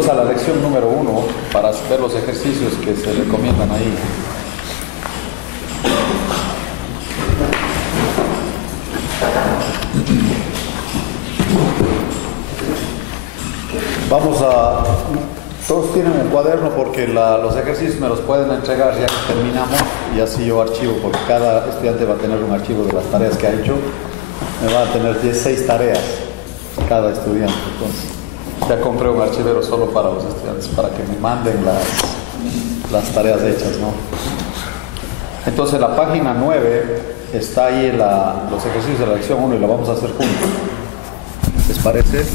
A la lección número 1 para ver los ejercicios que se recomiendan ahí. Todos tienen un cuaderno porque los ejercicios me los pueden entregar ya que terminamos y así yo archivo, porque cada estudiante va a tener un archivo de las tareas que ha hecho. Me va a tener 16 tareas cada estudiante, entonces ya compré un archivero solo para los estudiantes, para que me manden las tareas hechas, ¿no? Entonces la página 9 está ahí los ejercicios de la lección 1 y lo vamos a hacer juntos. ¿Les parece? Sí.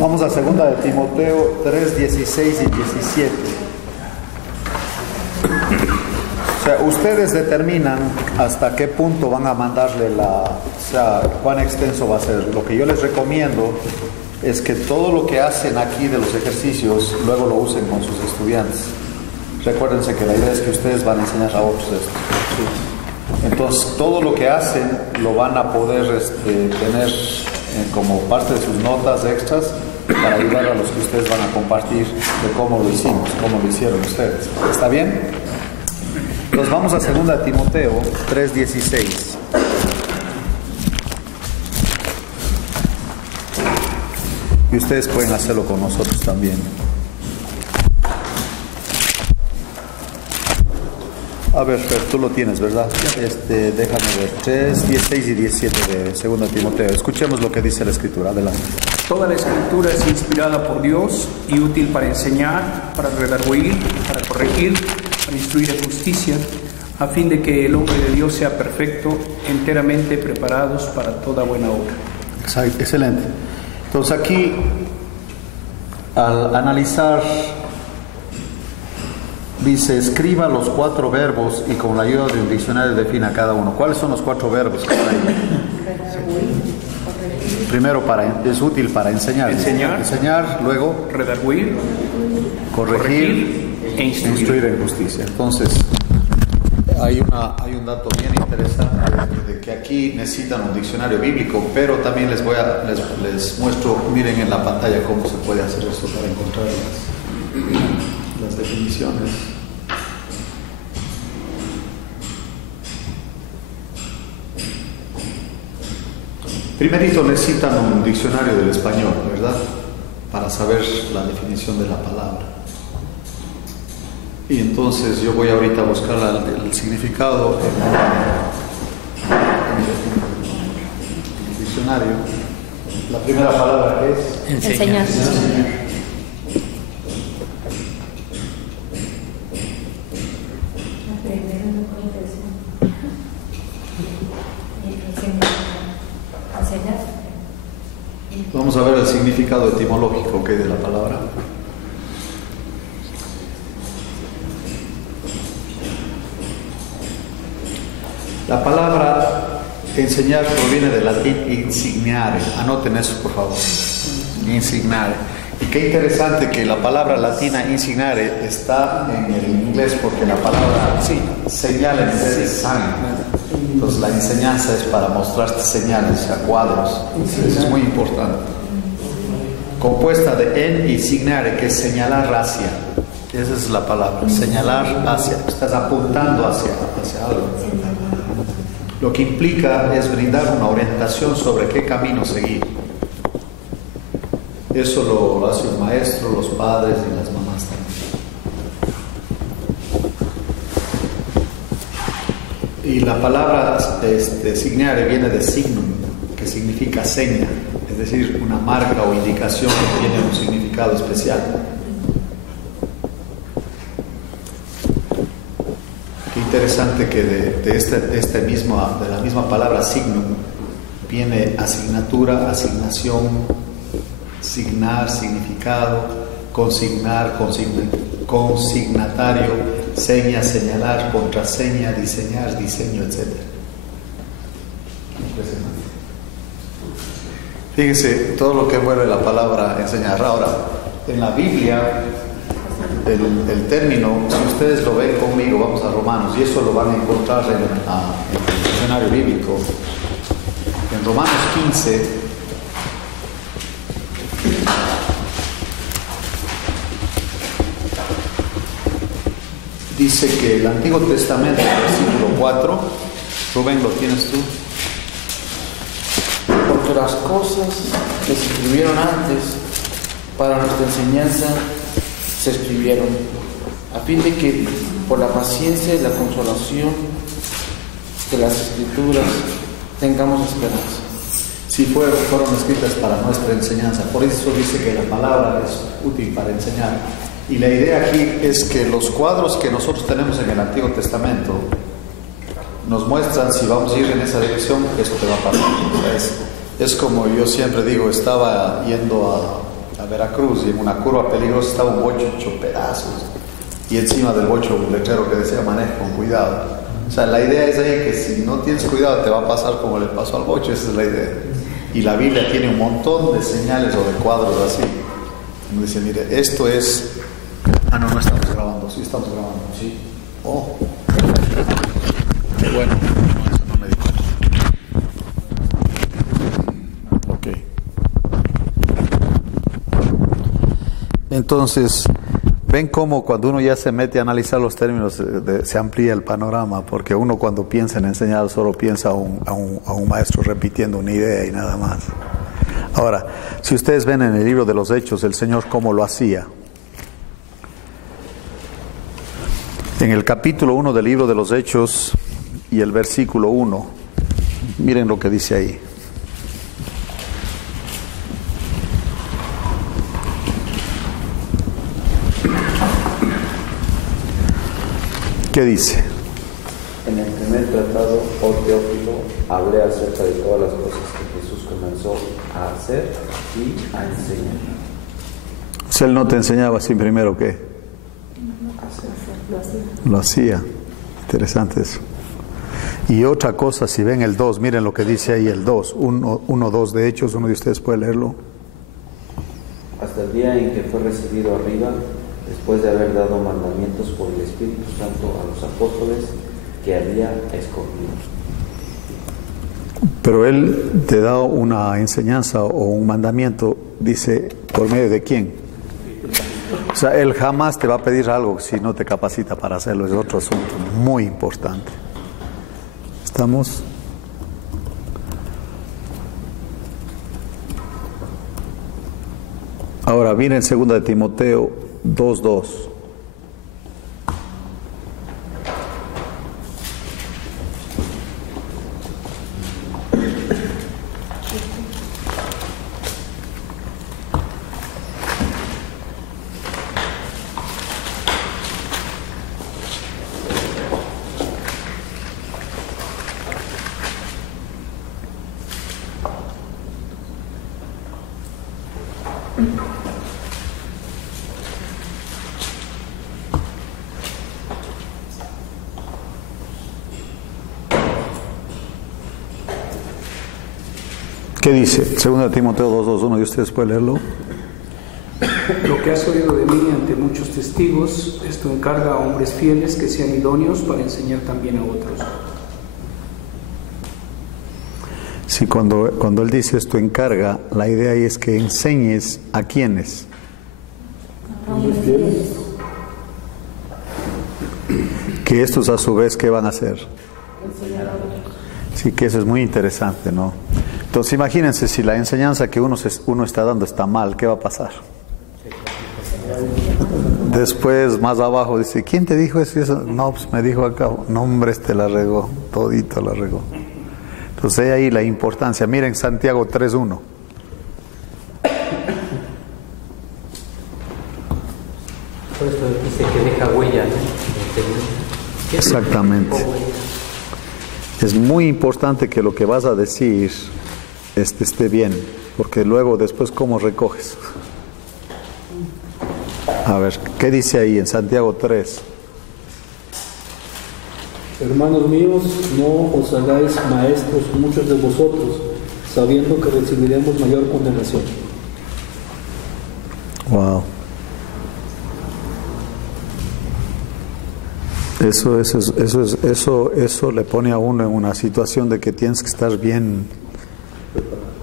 Vamos a 2 de Timoteo 3, 16 y 17. O sea, ustedes determinan hasta qué punto van a mandarle cuán extenso va a ser. Lo que yo les recomiendo es que todo lo que hacen aquí de los ejercicios, luego lo usen con sus estudiantes. Recuérdense que la idea es que ustedes van a enseñar a otros esto. Entonces, todo lo que hacen lo van a poder tener como parte de sus notas extras para ayudar a los que ustedes van a compartir de cómo lo hicimos, cómo lo hicieron ustedes. ¿Está bien? Entonces vamos a 2 de Timoteo 3:16. Y ustedes pueden hacerlo con nosotros también. A ver, Fer, tú lo tienes, ¿verdad? Déjame ver. 3, 16 y 17 de 2 de Timoteo. Escuchemos lo que dice la Escritura. Adelante. Toda la Escritura es inspirada por Dios y útil para enseñar, para redarguir, para corregir, para instruir en justicia, a fin de que el hombre de Dios sea perfecto, enteramente preparados para toda buena obra. Excelente. Entonces aquí, al analizar, dice, escriba los 4 verbos y con la ayuda de un diccionario defina cada uno. ¿Cuáles son los 4 verbos que están ahí? Primero, es útil para enseñar. Enseñar, luego redarguir, corregir e instruir en justicia. Entonces, hay un dato bien interesante de que aquí necesitan un diccionario bíblico, pero también les muestro, miren en la pantalla cómo se puede hacer esto para encontrar las definiciones. Primerito necesitan un diccionario del español, ¿verdad? Para saber la definición de la palabra. Y entonces yo voy ahorita a buscar el significado en el diccionario. La primera palabra es enseñar. Vamos a ver el significado etimológico que hay de la palabra. La palabra enseñar proviene del latín insignare. Anoten eso, por favor. Insignare. Y qué interesante que la palabra latina insignare está en el inglés, porque la palabra señal en inglés es sign. Entonces la enseñanza es para mostrarte señales, cuadros. Eso es muy importante. Compuesta de en y signare, que es señalar hacia. Esa es la palabra, señalar hacia. Estás apuntando hacia algo. Lo que implica es brindar una orientación sobre qué camino seguir. Eso lo hace un maestro, los padres y las mamás también. Y la palabra signare viene de signum, que significa seña, es decir, una marca o indicación que tiene un significado especial. Qué interesante que de la misma palabra signum viene asignatura, asignación, signar, significado, consignar, consignatario, seña, señalar, contraseña, diseñar, diseño, etc. Impresionante. Fíjense todo lo que envuelve la palabra enseñar. Ahora, en la Biblia, el término, si ustedes lo ven conmigo, vamos a Romanos, y eso lo van a encontrar en el diccionario bíblico. En Romanos 15 dice que el Antiguo Testamento, versículo 4, Rubén, ¿lo tienes tú? Porque las cosas que se escribieron antes para nuestra enseñanza se escribieron, a fin de que por la paciencia y la consolación de las Escrituras tengamos esperanza. Sí, fueron escritas para nuestra enseñanza. Por eso dice que la palabra es útil para enseñar. Y la idea aquí es que los cuadros que nosotros tenemos en el Antiguo Testamento nos muestran, si vamos a ir en esa dirección, eso te va a pasar. O sea, es como yo siempre digo, estaba yendo a Veracruz y en una curva peligrosa estaba un bocho hecho pedazos. Y encima del bocho un letrero que decía maneja con cuidado. O sea, la idea es ahí que si no tienes cuidado te va a pasar como le pasó al bocho, esa es la idea. Y la Biblia tiene un montón de señales o de cuadros así. Como dice, mire, esto es... Ah, no estamos grabando, sí estamos grabando. Sí. Oh, qué bueno. No, eso no me di cuenta. Ok. Entonces, ven cómo cuando uno ya se mete a analizar los términos se amplía el panorama, porque uno cuando piensa en enseñar solo piensa a un maestro repitiendo una idea y nada más. Ahora, si ustedes ven en el libro de los Hechos el Señor cómo lo hacía. En el capítulo 1 del libro de los Hechos y el versículo 1, miren lo que dice ahí. ¿Qué dice? En el primer tratado, oh Teófilo, hablé acerca de todas las cosas que Jesús comenzó a hacer y a enseñar. Si él no te enseñaba así primero, ¿qué? Lo hacía. Interesante eso. Y otra cosa, si ven el 2, miren lo que dice ahí el 2, 1-2 de Hechos, uno de ustedes puede leerlo. Hasta el día en que fue recibido arriba, después de haber dado mandamientos por el Espíritu Santo a los apóstoles que había escogido. Pero él te da una enseñanza o un mandamiento, dice, ¿por medio de quién? O sea, él jamás te va a pedir algo si no te capacita para hacerlo. Es otro asunto muy importante. ¿Estamos? Ahora, viene en 2 de Timoteo 2:2. ¿Qué dice? 2 de Timoteo 2:2, ¿y ustedes pueden leerlo? Lo que has oído de mí ante muchos testigos, esto encarga a hombres fieles que sean idóneos para enseñar también a otros. Sí, cuando él dice esto encarga, la idea ahí es que enseñes a quiénes. Que estos a su vez, ¿qué van a hacer? Sí, que eso es muy interesante, ¿no? Entonces imagínense, si la enseñanza que uno está dando está mal, ¿qué va a pasar? Después, más abajo, dice, ¿quién te dijo eso? No, pues me dijo acá, no hombre, la regó, todito la regó. Entonces ahí la importancia, miren Santiago 3:1. Por eso dice que deja huella, ¿no? Exactamente. Es muy importante que lo que vas a decir esté bien, porque luego después ¿cómo recoges? A ver, ¿qué dice ahí en Santiago 3? Hermanos míos, no os hagáis maestros muchos de vosotros, sabiendo que recibiremos mayor condenación. Wow. Eso le pone a uno en una situación de que tienes que estar bien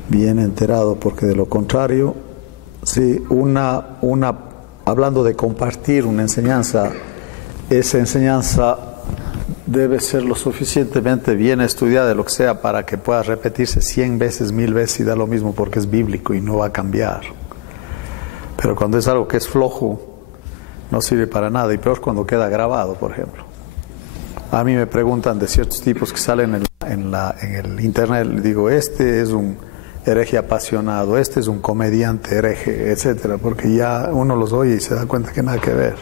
enterado, porque de lo contrario, si hablando de compartir una enseñanza, esa enseñanza debe ser lo suficientemente bien estudiada, lo que sea, para que pueda repetirse 100 veces, 1000 veces y da lo mismo porque es bíblico y no va a cambiar. Pero cuando es algo que es flojo, no sirve para nada, y peor cuando queda grabado, por ejemplo. A mí me preguntan de ciertos tipos que salen en el internet, le digo, este es un hereje apasionado, este es un comediante hereje, etcétera, porque ya uno los oye y se da cuenta que nada que ver.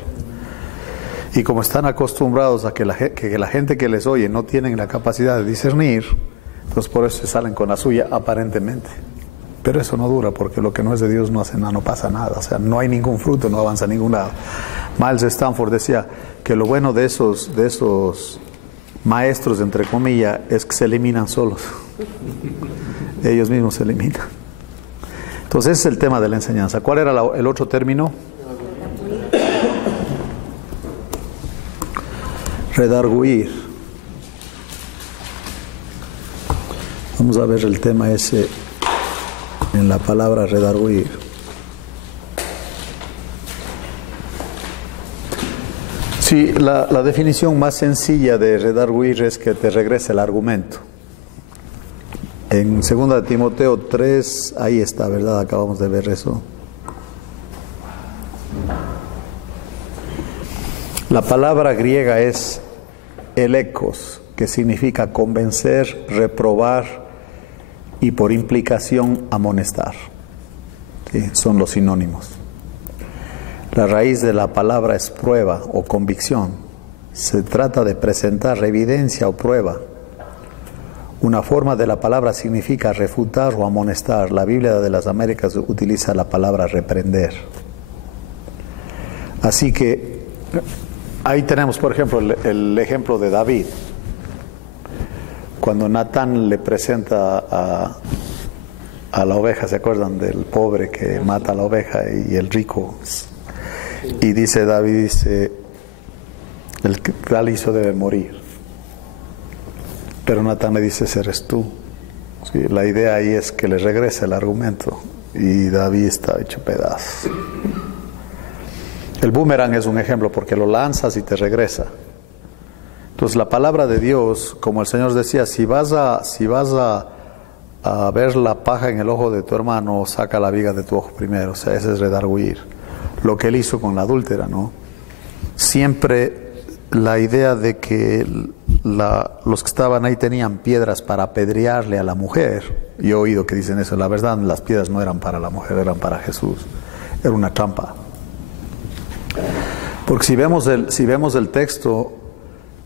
Y como están acostumbrados a que la gente que les oye no tienen la capacidad de discernir, entonces por eso se salen con la suya aparentemente. Pero eso no dura, porque lo que no es de Dios no hace nada, no pasa nada, o sea, no hay ningún fruto, no avanza a ningún lado. Miles Stanford decía que lo bueno de esos maestros, entre comillas, es que se eliminan solos. Ellos mismos se eliminan. Entonces ese es el tema de la enseñanza. ¿Cuál era el otro término? Redarguir. Vamos a ver el tema ese en la palabra redarguir. Sí, la definición más sencilla de redarguir es que te regrese el argumento. En 2 Timoteo 3, ahí está, ¿verdad? Acabamos de ver eso. La palabra griega es elekos, que significa convencer, reprobar y por implicación amonestar. ¿Sí? Son los sinónimos. La raíz de la palabra es prueba o convicción. Se trata de presentar evidencia o prueba. Una forma de la palabra significa refutar o amonestar. La Biblia de las Américas utiliza la palabra reprender. Así que ahí tenemos, por ejemplo, el ejemplo de David. Cuando Natán le presenta a la oveja, ¿se acuerdan del pobre que mata a la oveja y el rico? Y dice David, dice, el que tal hizo debe morir. Pero Natán le dice, ese eres tú. Sí, la idea ahí es que le regrese el argumento. Y David está hecho pedazos. El boomerang es un ejemplo porque lo lanzas y te regresa. Entonces la palabra de Dios, como el Señor decía, si vas a ver la paja en el ojo de tu hermano, saca la viga de tu ojo primero. O sea, ese es redarguir. Lo que él hizo con la adúltera, ¿no? Siempre la idea de que los que estaban ahí tenían piedras para apedrearle a la mujer. Yo he oído que dicen eso. La verdad, las piedras no eran para la mujer, eran para Jesús. Era una trampa. Porque si vemos el texto,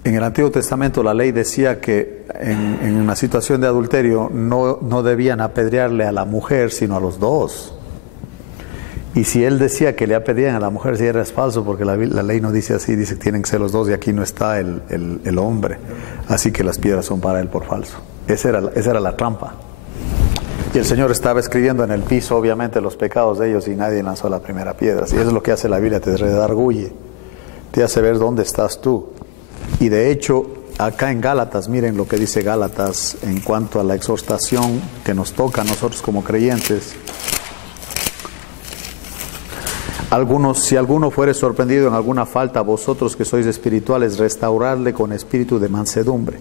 en el Antiguo Testamento la ley decía que en una situación de adulterio no debían apedrearle a la mujer, sino a los dos. Y si él decía que le apedreaban a la mujer, si era falso, porque la ley no dice así, dice que tienen que ser los dos y aquí no está el hombre. Así que las piedras son para él por falso. Esa era la trampa. Y el Señor estaba escribiendo en el piso, obviamente, los pecados de ellos y nadie lanzó la primera piedra. Y eso es lo que hace la Biblia, te redarguye, te hace ver dónde estás tú. Y de hecho, acá en Gálatas, miren lo que dice Gálatas en cuanto a la exhortación que nos toca a nosotros como creyentes. Si alguno fuere sorprendido en alguna falta, vosotros que sois espirituales, restaurarle con espíritu de mansedumbre.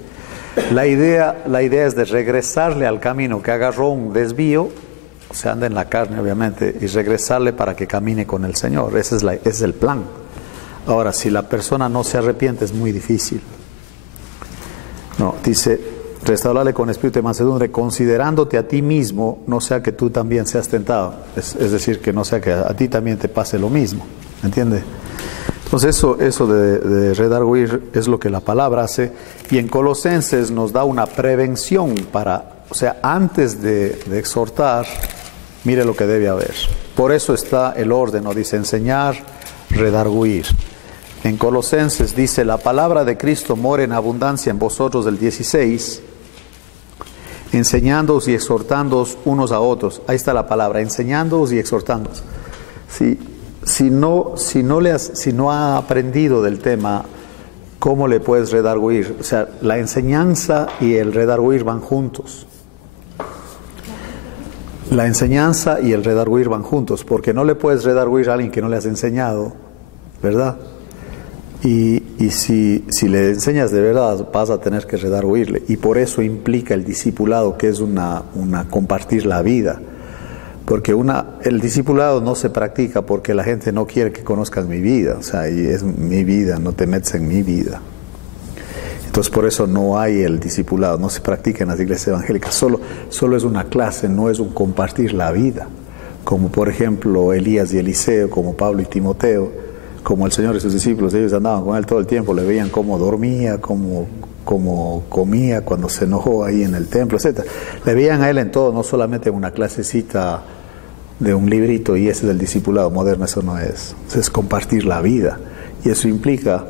La idea es de regresarle al camino, que agarró un desvío, o sea, anda en la carne obviamente, y regresarle para que camine con el Señor. Ese es el plan. Ahora, si la persona no se arrepiente, es muy difícil. No, dice, restaurarle con espíritu de mansedumbre, considerándote a ti mismo, no sea que tú también seas tentado. Es decir, que no sea que a ti también te pase lo mismo. ¿Entiendes? Entonces eso de redarguir es lo que la palabra hace. Y en Colosenses nos da una prevención o sea, antes de exhortar, mire lo que debe haber. Por eso está el orden, ¿no? Dice enseñar, redarguir. En Colosenses dice, la palabra de Cristo mora en abundancia en vosotros, del 16, enseñándoos y exhortándoos unos a otros. Ahí está la palabra, enseñándoos y exhortándoos. Si no ha aprendido del tema, ¿cómo le puedes redarguir? O sea, la enseñanza y el redarguir van juntos. La enseñanza y el redarguir van juntos, porque no le puedes redarguir a alguien que no le has enseñado, ¿verdad? Y si le enseñas de verdad, vas a tener que redarguirle. Y por eso implica el discipulado, que es una compartir la vida. Porque el discipulado no se practica porque la gente no quiere que conozcas mi vida. O sea, y es mi vida, no te metes en mi vida. Entonces por eso no hay el discipulado, no se practica en las iglesias evangélicas. Solo es una clase, no es un compartir la vida. Como por ejemplo Elías y Eliseo, como Pablo y Timoteo, como el Señor y sus discípulos. Ellos andaban con él todo el tiempo, le veían cómo dormía, cómo comía, cuando se enojó ahí en el templo, etc. Le veían a él en todo, no solamente en una clasecita de un librito, y ese es el discipulado moderno. Eso no es. Es compartir la vida. Y eso implica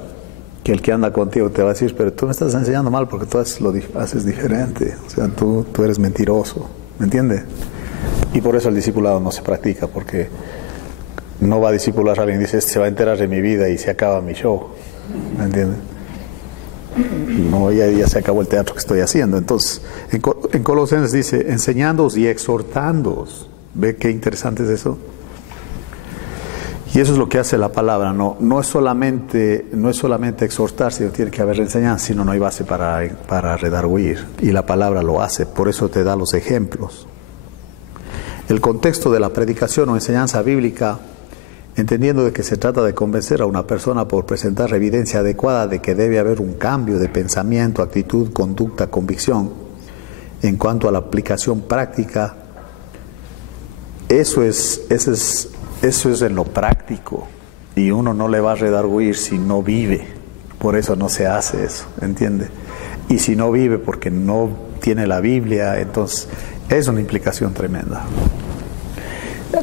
que el que anda contigo te va a decir, pero tú me estás enseñando mal porque tú haces diferente. O sea, tú eres mentiroso. ¿Me entiendes? Y por eso el discipulado no se practica, porque no va a discipular a alguien y dice, se va a enterar de mi vida y se acaba mi show. ¿Me entiendes? No, ya se acabó el teatro que estoy haciendo. Entonces, en Colosenses dice, enseñándoos y exhortándoos. ¿Ve qué interesante es eso? Y eso es lo que hace la palabra. No es solamente exhortar, sino tiene que haber enseñanza, sino no hay base para redarguir. Y la palabra lo hace, por eso te da los ejemplos. El contexto de la predicación o enseñanza bíblica, entendiendo de que se trata de convencer a una persona por presentar evidencia adecuada de que debe haber un cambio de pensamiento, actitud, conducta, convicción, en cuanto a la aplicación práctica, eso es en lo práctico, y uno no le va a redarguir si no vive. Por eso no se hace eso, ¿entiende? Y si no vive porque no tiene la Biblia, entonces es una implicación tremenda.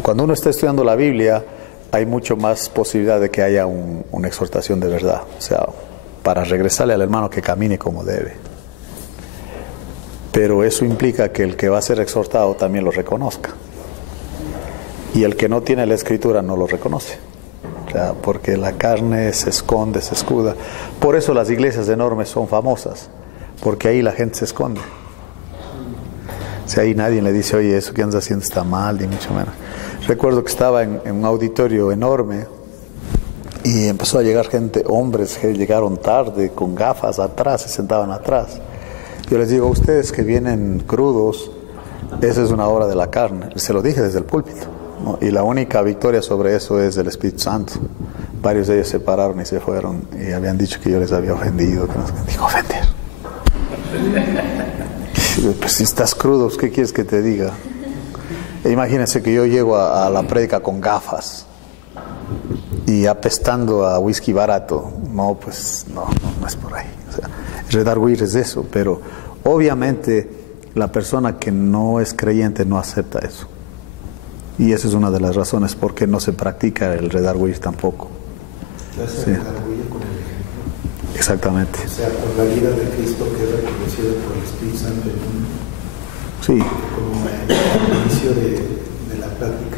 Cuando uno está estudiando la Biblia, hay mucho más posibilidad de que haya una exhortación de verdad, o sea, para regresarle al hermano que camine como debe. Pero eso implica que el que va a ser exhortado también lo reconozca. Y el que no tiene la escritura no lo reconoce. O sea, porque la carne se esconde, se escuda. Por eso las iglesias enormes son famosas, porque ahí la gente se esconde. O sea, ahí nadie le dice, oye, eso que andas haciendo está mal, ni mucho menos. Recuerdo que estaba en un auditorio enorme y empezó a llegar gente, hombres que llegaron tarde, con gafas atrás, se sentaban atrás. Yo les digo, a ustedes que vienen crudos, esa es una obra de la carne. Se lo dije desde el púlpito, ¿no? Y la única victoria sobre eso es del Espíritu Santo. Varios de ellos se pararon y se fueron y habían dicho que yo les había ofendido. Digo, ofender. Pues si estás crudo, ¿qué quieres que te diga? E imagínense que yo llego a la prédica con gafas y apestando a whisky barato. No, pues no es por ahí. O sea, redarguir es eso, pero obviamente la persona que no es creyente no acepta eso. Y esa es una de las razones por qué no se practica el redarguir tampoco. Se redarguye con el ejemplo. Exactamente. O sea, por la vida de Cristo que es reconocido por el Espíritu Santo en uno. Sí. Como el inicio de la práctica,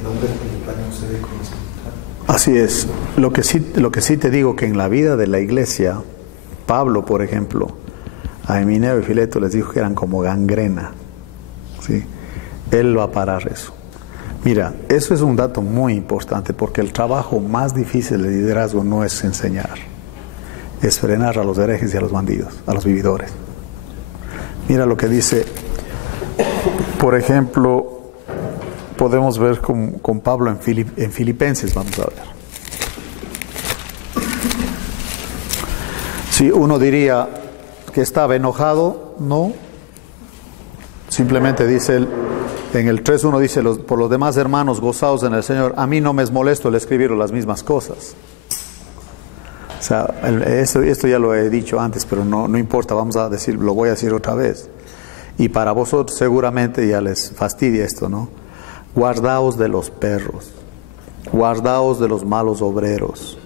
el hombre principal no se ve como espiritual. Así es. Lo que sí te digo, que en la vida de la iglesia, Pablo, por ejemplo, a Emineo y Fileto les dijo que eran como gangrena. ¿Sí? Él va a parar eso. Mira, eso es un dato muy importante, porque el trabajo más difícil de liderazgo no es enseñar, es frenar a los herejes y a los bandidos, a los vividores. Mira lo que dice, por ejemplo, podemos ver con Pablo en Filipenses, vamos a ver. Si uno diría que estaba enojado, no. Simplemente dice él, en el 3.1 dice, por los demás hermanos gozaos en el Señor, a mí no me es molesto el escribir las mismas cosas. O sea, esto ya lo he dicho antes, pero no importa, vamos a decir, lo voy a decir otra vez. Y para vosotros seguramente ya les fastidia esto, ¿no? Guardaos de los perros, guardaos de los malos obreros,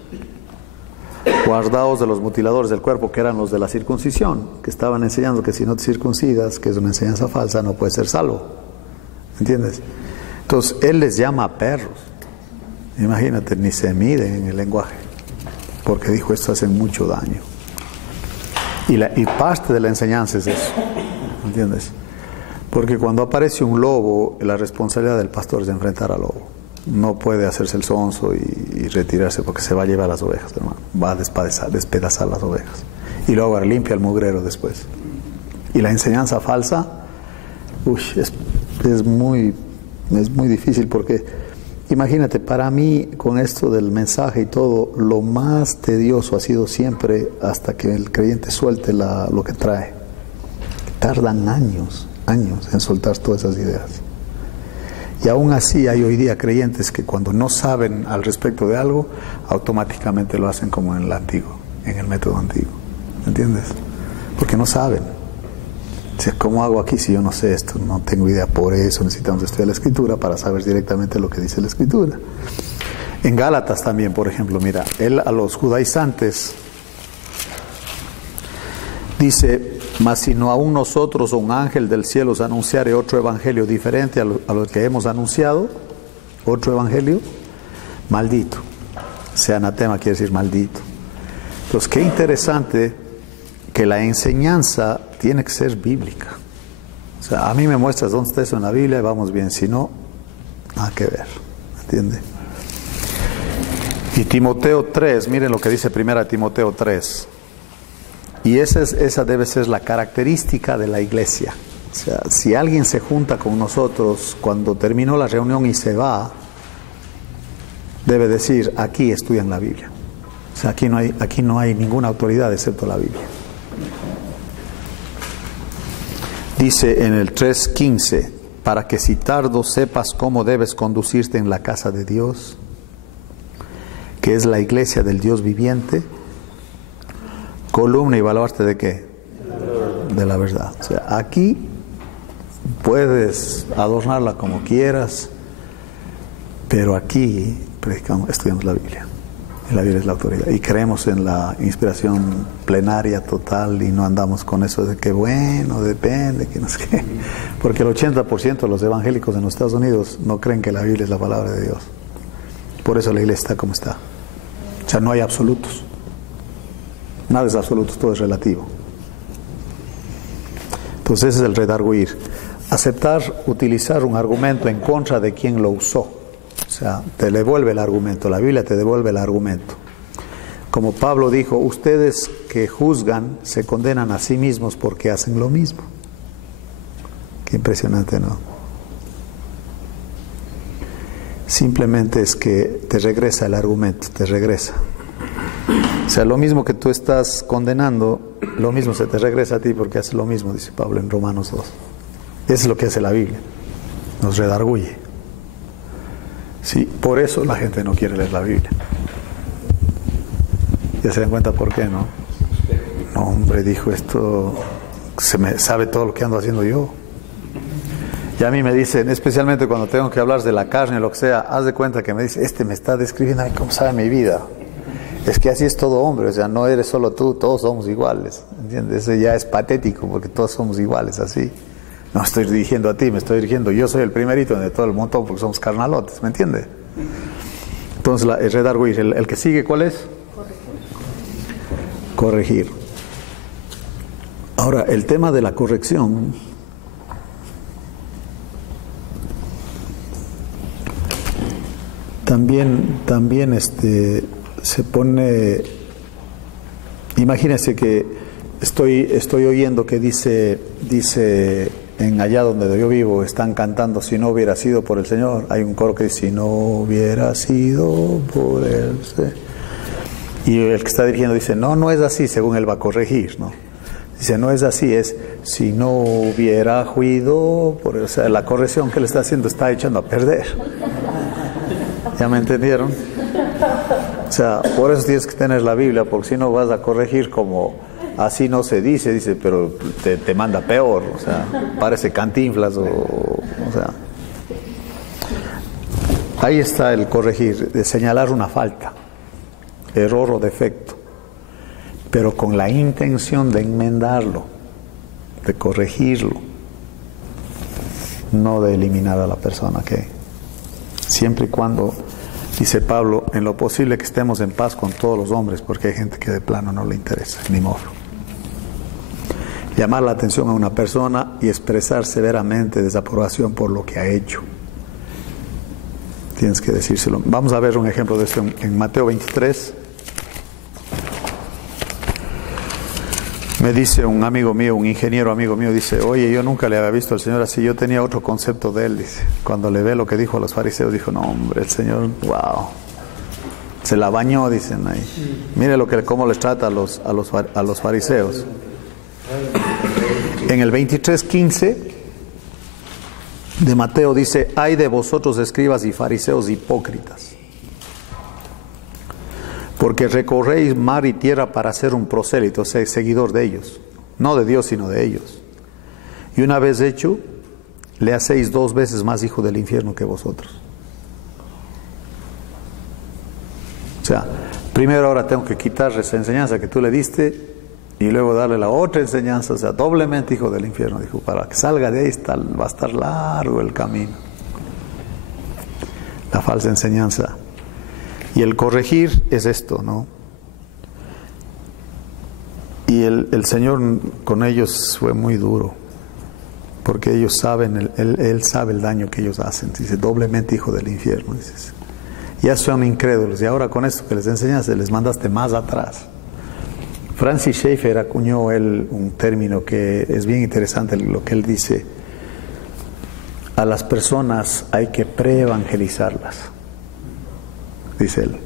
guardaos de los mutiladores del cuerpo, que eran los de la circuncisión, que estaban enseñando que si no te circuncidas, que es una enseñanza falsa, no puedes ser salvo. ¿Entiendes? Entonces, él les llama perros. Imagínate, ni se miden en el lenguaje, porque dijo, esto hace mucho daño. Y parte de la enseñanza es eso. ¿Entiendes? Porque cuando aparece un lobo, la responsabilidad del pastor es de enfrentar al lobo. no puede hacerse el sonso y retirarse porque se va a llevar las ovejas, hermano. Va a despedazar las ovejas. Y luego limpia el mugrero después. Y la enseñanza falsa, es muy difícil porque, imagínate, para mí con esto del mensaje y todo, lo más tedioso ha sido siempre hasta que el creyente suelte lo que trae. Tardan años en soltar todas esas ideas. Y aún así hay hoy día creyentes que cuando no saben al respecto de algo, automáticamente lo hacen como en el antiguo, en el método antiguo. ¿Entiendes? Porque no saben. O sea, ¿cómo hago aquí si yo no sé esto? No tengo idea. Por eso necesitamos estudiar la Escritura para saber directamente lo que dice la Escritura. En Gálatas también, por ejemplo, mira, él a los judaizantes dice: mas si no aún nosotros o un ángel del cielo os anunciare otro evangelio diferente a lo que hemos anunciado, otro evangelio, maldito. Sea anatema quiere decir maldito. Entonces, qué interesante que la enseñanza tiene que ser bíblica. O sea, a mí me muestras dónde está eso en la Biblia y vamos bien, si no, nada que ver, ¿entiende? Y Timoteo 3, miren lo que dice 1 Timoteo 3. Y esa debe ser la característica de la iglesia. O sea, si alguien se junta con nosotros cuando terminó la reunión y se va, debe decir: aquí estudian la Biblia. O sea, aquí no hay ninguna autoridad excepto la Biblia. Dice en el 3:15: para que si tardo sepas cómo debes conducirte en la casa de Dios, que es la iglesia del Dios viviente, columna y baluarte ¿de qué? De la verdad. O sea, aquí puedes adornarla como quieras, pero aquí estudiamos la Biblia. Y la Biblia es la autoridad. Y creemos en la inspiración plenaria total y no andamos con eso de que bueno, depende, que no sé qué. Porque el 80% de los evangélicos en los Estados Unidos no creen que la Biblia es la palabra de Dios. Por eso la iglesia está como está. O sea, no hay absolutos. Nada es absoluto, todo es relativo. Entonces ese es el redarguir. Aceptar utilizar un argumento en contra de quien lo usó. O sea, te devuelve el argumento, la Biblia te devuelve el argumento. Como Pablo dijo: ustedes que juzgan se condenan a sí mismos porque hacen lo mismo. Qué impresionante, ¿no? Simplemente es que te regresa el argumento, te regresa. O sea, lo mismo que tú estás condenando, lo mismo se te regresa a ti porque haces lo mismo, dice Pablo en Romanos 2. Eso es lo que hace la Biblia, nos redarguye. Sí, por eso la gente no quiere leer la Biblia. Ya se dan cuenta por qué, ¿no? No, hombre, dijo esto, se me sabe todo lo que ando haciendo yo. Y a mí me dicen, especialmente cuando tengo que hablar de la carne o lo que sea, haz de cuenta que me dice: me está describiendo, ay, cómo sabe mi vida. Es que así es todo hombre, o sea, no eres solo tú, todos somos iguales, ¿entiendes? Eso ya es patético porque todos somos iguales, así. No estoy dirigiendo a ti, me estoy dirigiendo, yo soy el primerito de todo el montón porque somos carnalotes, ¿me entiendes? Entonces, el redarguir, el que sigue, ¿cuál es? Corregir. Ahora, el tema de la corrección también se pone. Imagínense que estoy oyendo que dice en allá donde yo vivo, están cantando: si no hubiera sido por el Señor. Hay un coro que dice: si no hubiera sido por Él. Y el que está dirigiendo dice: no es así, según él va a corregir, ¿no? Dice: no es así, es si no hubiera juido por Él. O sea, la corrección que él está haciendo está echando a perder. ¿Ya me entendieron? O sea, por eso tienes que tener la Biblia, porque si no vas a corregir como así no se dice, pero te manda peor, o sea, parece Cantinflas o sea. Ahí está el corregir, de señalar una falta, error o defecto, pero con la intención de enmendarlo, de corregirlo, no de eliminar a la persona que siempre y cuando, dice Pablo, en lo posible que estemos en paz con todos los hombres, porque hay gente que de plano no le interesa, ni modo. Llamar la atención a una persona y expresar severamente desaprobación por lo que ha hecho. Tienes que decírselo. Vamos a ver un ejemplo de esto en Mateo 23. Me dice un amigo mío, un ingeniero amigo mío, dice, oye, yo nunca le había visto al Señor así, yo tenía otro concepto de Él, dice. Cuando le ve lo que dijo a los fariseos, dijo, no, hombre, el Señor, wow, se la bañó, dicen ahí. Mire cómo les trata a los fariseos. En el 23:15 de Mateo dice, ay de vosotros escribas y fariseos hipócritas, porque recorréis mar y tierra para ser un prosélito, o sea, seguidor de ellos, no de Dios sino de ellos. Y una vez hecho, le hacéis 2 veces más hijo del infierno que vosotros. O sea, primero ahora tengo que quitar esa enseñanza que tú le diste y luego darle la otra enseñanza, o sea, doblemente hijo del infierno. Dijo, para que salga de ahí va a estar largo el camino. La falsa enseñanza. Y el corregir es esto, ¿no? Y el Señor con ellos fue muy duro, porque ellos saben, Él sabe el daño que ellos hacen. Dice, doblemente hijo del infierno. Dices, ya son incrédulos, y ahora con esto que les enseñaste, les mandaste más atrás. Francis Schaeffer acuñó un término que es bien interesante, lo que él dice: a las personas hay que pre-evangelizarlas, dice él.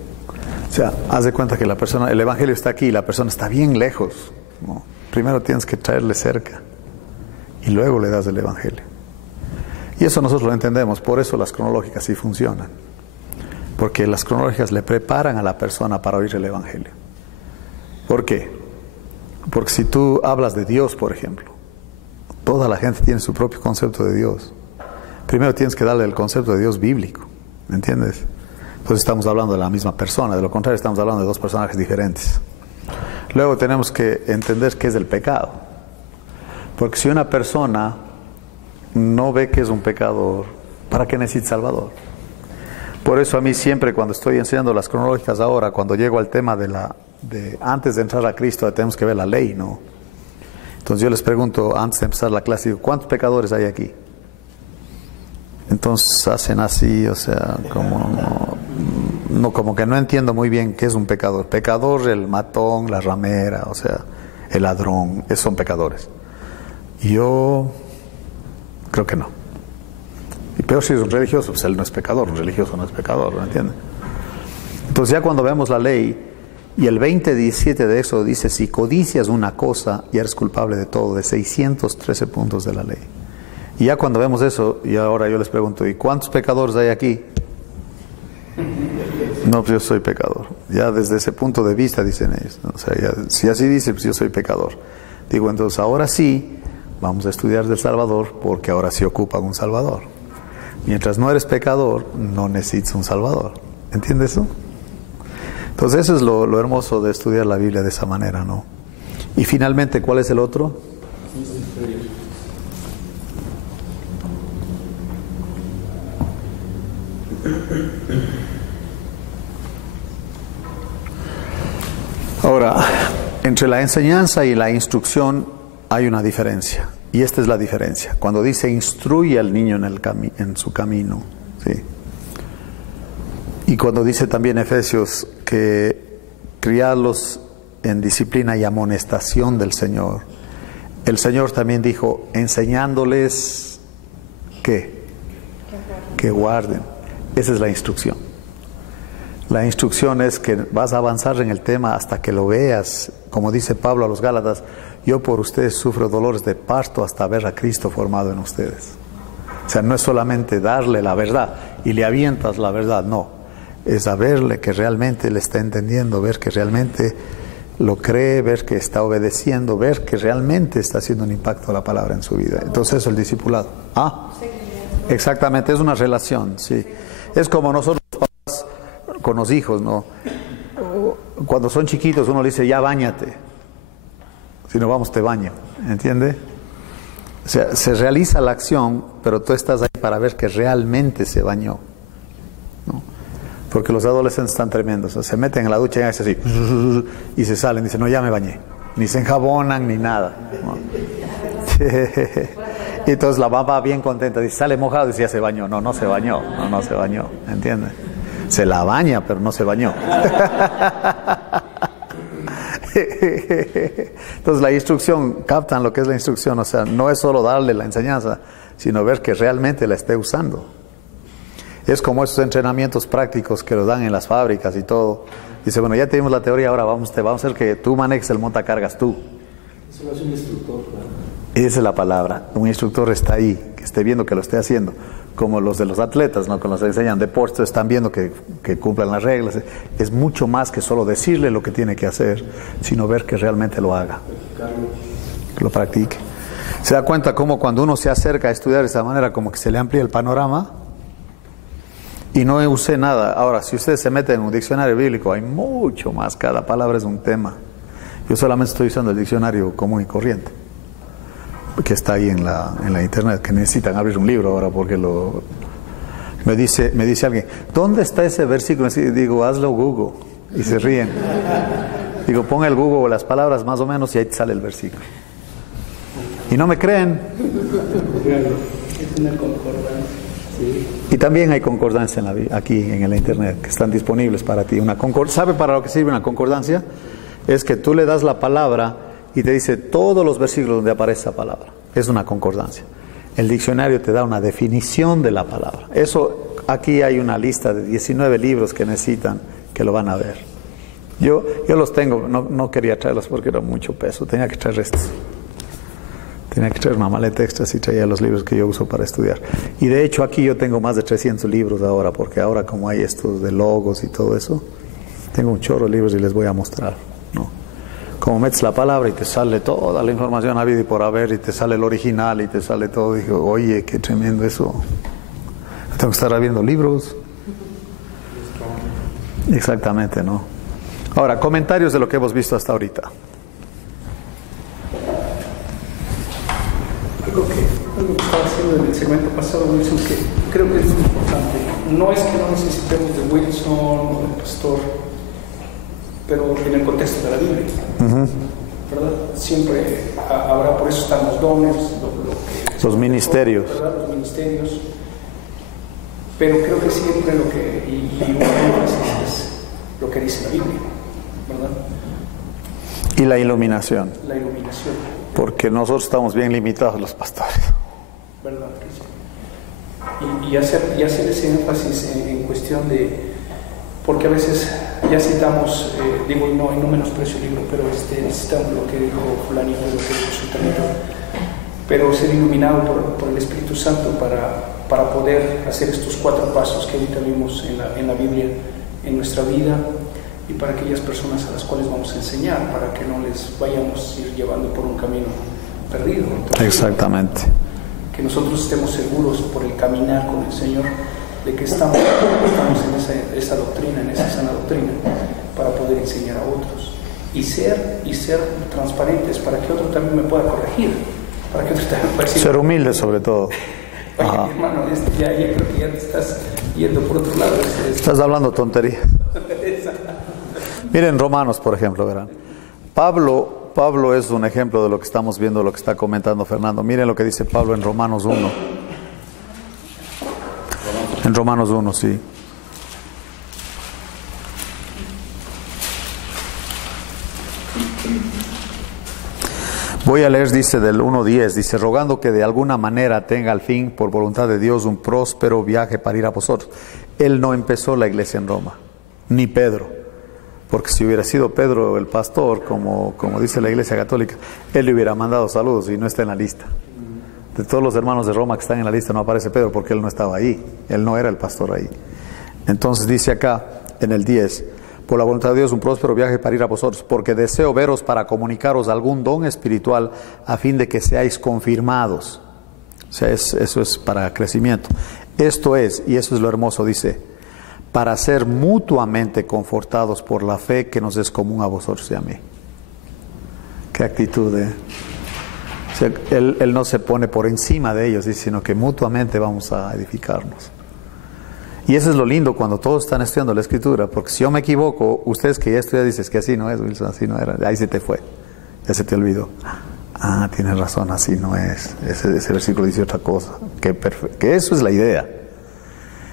O sea, haz de cuenta que el evangelio está aquí y la persona está bien lejos, ¿no? Primero tienes que traerle cerca y luego le das el evangelio. Y eso nosotros lo entendemos, por eso las cronológicas sí funcionan, porque las cronológicas le preparan a la persona para oír el evangelio. ¿Por qué? Porque si tú hablas de Dios, por ejemplo, toda la gente tiene su propio concepto de Dios. Primero tienes que darle el concepto de Dios bíblico, ¿me entiendes? Entonces estamos hablando de la misma persona, de lo contrario estamos hablando de 2 personajes diferentes. Luego tenemos que entender qué es el pecado, porque si una persona no ve que es un pecador, ¿para qué necesita Salvador? Por eso a mí siempre, cuando estoy enseñando las cronológicas ahora, cuando llego al tema de antes de entrar a Cristo, tenemos que ver la ley, ¿no? Entonces yo les pregunto, antes de empezar la clase, digo, ¿cuántos pecadores hay aquí? Entonces hacen así, o sea, como que no entiendo muy bien qué es un pecador. Pecador, el matón, la ramera, o sea, el ladrón, esos son pecadores. Y yo creo que no. Y peor si es un religioso, pues él no es pecador, un religioso no es pecador, ¿me entienden? Entonces ya cuando vemos la ley, y el 20:17 de eso dice, si codicias una cosa, ya eres culpable de todo, de 613 puntos de la ley. Y ya cuando vemos eso, y ahora yo les pregunto, ¿y cuántos pecadores hay aquí? No, pues yo soy pecador. Ya desde ese punto de vista dicen ellos, ¿no? O sea, si así dice, pues yo soy pecador. Digo, entonces ahora sí, vamos a estudiar del Salvador, porque ahora sí ocupan un Salvador. Mientras no eres pecador, no necesitas un Salvador. ¿Entiendes eso? Entonces eso es lo hermoso de estudiar la Biblia de esa manera, ¿no? Y finalmente, ¿cuál es el otro? Ahora, entre la enseñanza y la instrucción hay una diferencia. Y esta es la diferencia. Cuando dice instruye al niño en su camino, ¿sí? Y cuando dice también Efesios que criarlos en disciplina y amonestación del Señor, el Señor también dijo enseñándoles ¿qué? Que guarden. Esa es la instrucción. La instrucción es que vas a avanzar en el tema hasta que lo veas, como dice Pablo a los Gálatas, yo por ustedes sufro dolores de parto hasta ver a Cristo formado en ustedes. O sea, no es solamente darle la verdad y le avientas la verdad, no. Es a verle que realmente le está entendiendo, ver que realmente lo cree, ver que está obedeciendo, ver que realmente está haciendo un impacto a la palabra en su vida. Entonces eso es el discipulado. ¿Ah? Exactamente, es una relación, sí. Es como nosotros papás con los hijos, ¿no? Cuando son chiquitos uno le dice, ya báñate. Si no vamos, te baño. ¿Entiende? O sea, se realiza la acción, pero tú estás ahí para ver que realmente se bañó, ¿no? Porque los adolescentes están tremendos. O sea, se meten en la ducha y hacen así, y se salen, dicen, no, ya me bañé. Ni se enjabonan, ni nada, ¿no? Y entonces la mamá bien contenta dice, sale mojado, dice, ya se bañó. No, no se bañó, no se bañó, ¿entiendes? Se la baña, pero no se bañó. Entonces la instrucción, captan lo que es la instrucción, o sea, no es solo darle la enseñanza, sino ver que realmente la esté usando. Es como esos entrenamientos prácticos que los dan en las fábricas y todo. Dice, bueno, ya tenemos la teoría, ahora vamos a hacer que tú manejes el montacargas tú. Eso lo hace un instructor, claro. Esa es la palabra. Un instructor está ahí, que esté viendo que lo esté haciendo. Como los de los atletas, ¿no? Cuando se enseñan deportes, están viendo que cumplan las reglas. Es mucho más que solo decirle lo que tiene que hacer, sino ver que realmente lo haga. Que lo practique. Se da cuenta cómo cuando uno se acerca a estudiar de esa manera, como que se le amplía el panorama. Y no usé nada. Ahora, si ustedes se meten en un diccionario bíblico, hay mucho más. Cada palabra es un tema. Yo solamente estoy usando el diccionario común y corriente, que está ahí en la internet, que necesitan abrir un libro ahora porque me dice alguien, ¿dónde está ese versículo? Y digo, hazlo Google. Y se ríen. Digo, pon el Google las palabras más o menos y ahí te sale el versículo. Y no me creen. Es una concordancia. Sí. Y también hay concordancia aquí en la internet, que están disponibles para ti. ¿Sabe para lo que sirve una concordancia? Es que tú le das la palabra y te dice todos los versículos donde aparece esa palabra. Es una concordancia. El diccionario te da una definición de la palabra. Eso, aquí hay una lista de 19 libros que necesitan, que lo van a ver. Yo los tengo, no quería traerlos porque era mucho peso, tenía que traer estos. Tenía que traer una maleta extra si traía los libros que yo uso para estudiar. Y de hecho aquí yo tengo más de 300 libros ahora, porque ahora como hay estos de logos y todo eso, tengo un chorro de libros y les voy a mostrar, ¿no? Como metes la palabra y te sale toda la información habida y por haber, y te sale el original y te sale todo. Digo, oye, qué tremendo eso. Tengo que estar abriendo libros. Exactamente, ¿no? Ahora, comentarios de lo que hemos visto hasta ahorita. Algo que estaba haciendo en el segmento pasado, Wilson, que creo que es muy importante. No es que no necesitemos de Wilson o del pastor, pero en el contexto de la Biblia, ¿verdad? Siempre habrá, por eso están los dones, los ministerios. ¿verdad? Los ministerios. Pero creo que siempre lo que, y un énfasis es lo que dice la Biblia, ¿verdad? Y la iluminación. La iluminación. Porque nosotros estamos bien limitados los pastores. ¿Verdad? Y hacer ese énfasis en cuestión de, porque a veces ya citamos, digo, y no menosprecio el libro, pero necesitamos lo que dijo fulanito, lo que dijo sultanito, pero ser iluminado por el Espíritu Santo para poder hacer estos 4 pasos que ahorita vimos en la Biblia, en nuestra vida, y para aquellas personas a las cuales vamos a enseñar, para que no les vayamos a ir llevando por un camino perdido. Entonces, exactamente. Que nosotros estemos seguros por el caminar con el Señor de que estamos en esa doctrina, en esa sana doctrina, para poder enseñar a otros y ser transparentes para que otro también me pueda corregir, para que otro también pueda decir, ser humilde sobre todo. oye, hermano, ya creo que ya te estás yendo por otro lado. Estás hablando tonterías. Miren Romanos, por ejemplo, verán. Pablo es un ejemplo de lo que estamos viendo, lo que está comentando Fernando. Miren lo que dice Pablo en Romanos 1. En Romanos 1, sí. Voy a leer, dice del 1:10, dice, rogando que de alguna manera tenga al fin, por voluntad de Dios, un próspero viaje para ir a vosotros. Él no empezó la iglesia en Roma, ni Pedro. Porque si hubiera sido Pedro el pastor, como dice la Iglesia Católica, él le hubiera mandado saludos y no está en la lista. De todos los hermanos de Roma que están en la lista no aparece Pedro porque él no estaba ahí. Él no era el pastor ahí. Entonces dice acá, en el 10, por la voluntad de Dios un próspero viaje para ir a vosotros, porque deseo veros para comunicaros algún don espiritual a fin de que seáis confirmados. O sea, eso es para crecimiento. Esto es, y eso es lo hermoso, dice, para ser mutuamente confortados por la fe que nos es común a vosotros y a mí. Qué actitud, ¿eh? O sea, él no se pone por encima de ellos, sino que mutuamente vamos a edificarnos. Y eso es lo lindo cuando todos están estudiando la Escritura, porque si yo me equivoco, ustedes que ya estudian dicen que así no es, Wilson, así no era, ahí se te fue, ya se te olvidó. Ah, tienes razón, así no es. Ese versículo dice otra cosa. Que eso es la idea.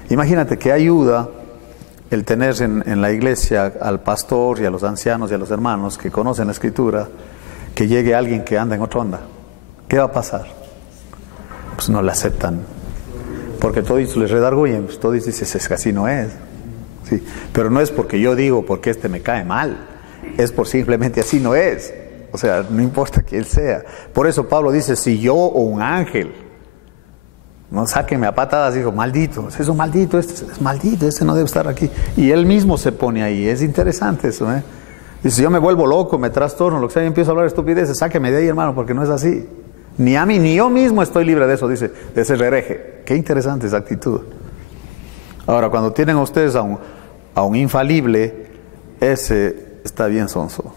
Imagínate que ayuda el tener en la iglesia al pastor y a los ancianos y a los hermanos que conocen la Escritura, que llegue alguien que anda en otra onda. ¿Qué va a pasar? Pues no le aceptan. Porque todos les redarguyen, pues todos dicen, es que así no es. Sí. Pero no es porque yo digo, porque este me cae mal. Es por simplemente así no es. O sea, no importa quién sea. Por eso Pablo dice, si yo o un ángel, no sáquenme a patadas, dijo, maldito, es maldito, este es maldito, este no debe estar aquí. Y él mismo se pone ahí, es interesante eso, ¿eh? Dice, yo me vuelvo loco, me trastorno, lo que sea, y empiezo a hablar estupideces, sáqueme de ahí, hermano, porque no es así. Ni a mí, ni yo mismo estoy libre de eso, dice, de ese hereje. Qué interesante esa actitud. Ahora, cuando tienen ustedes a un infalible, ese está bien sonso.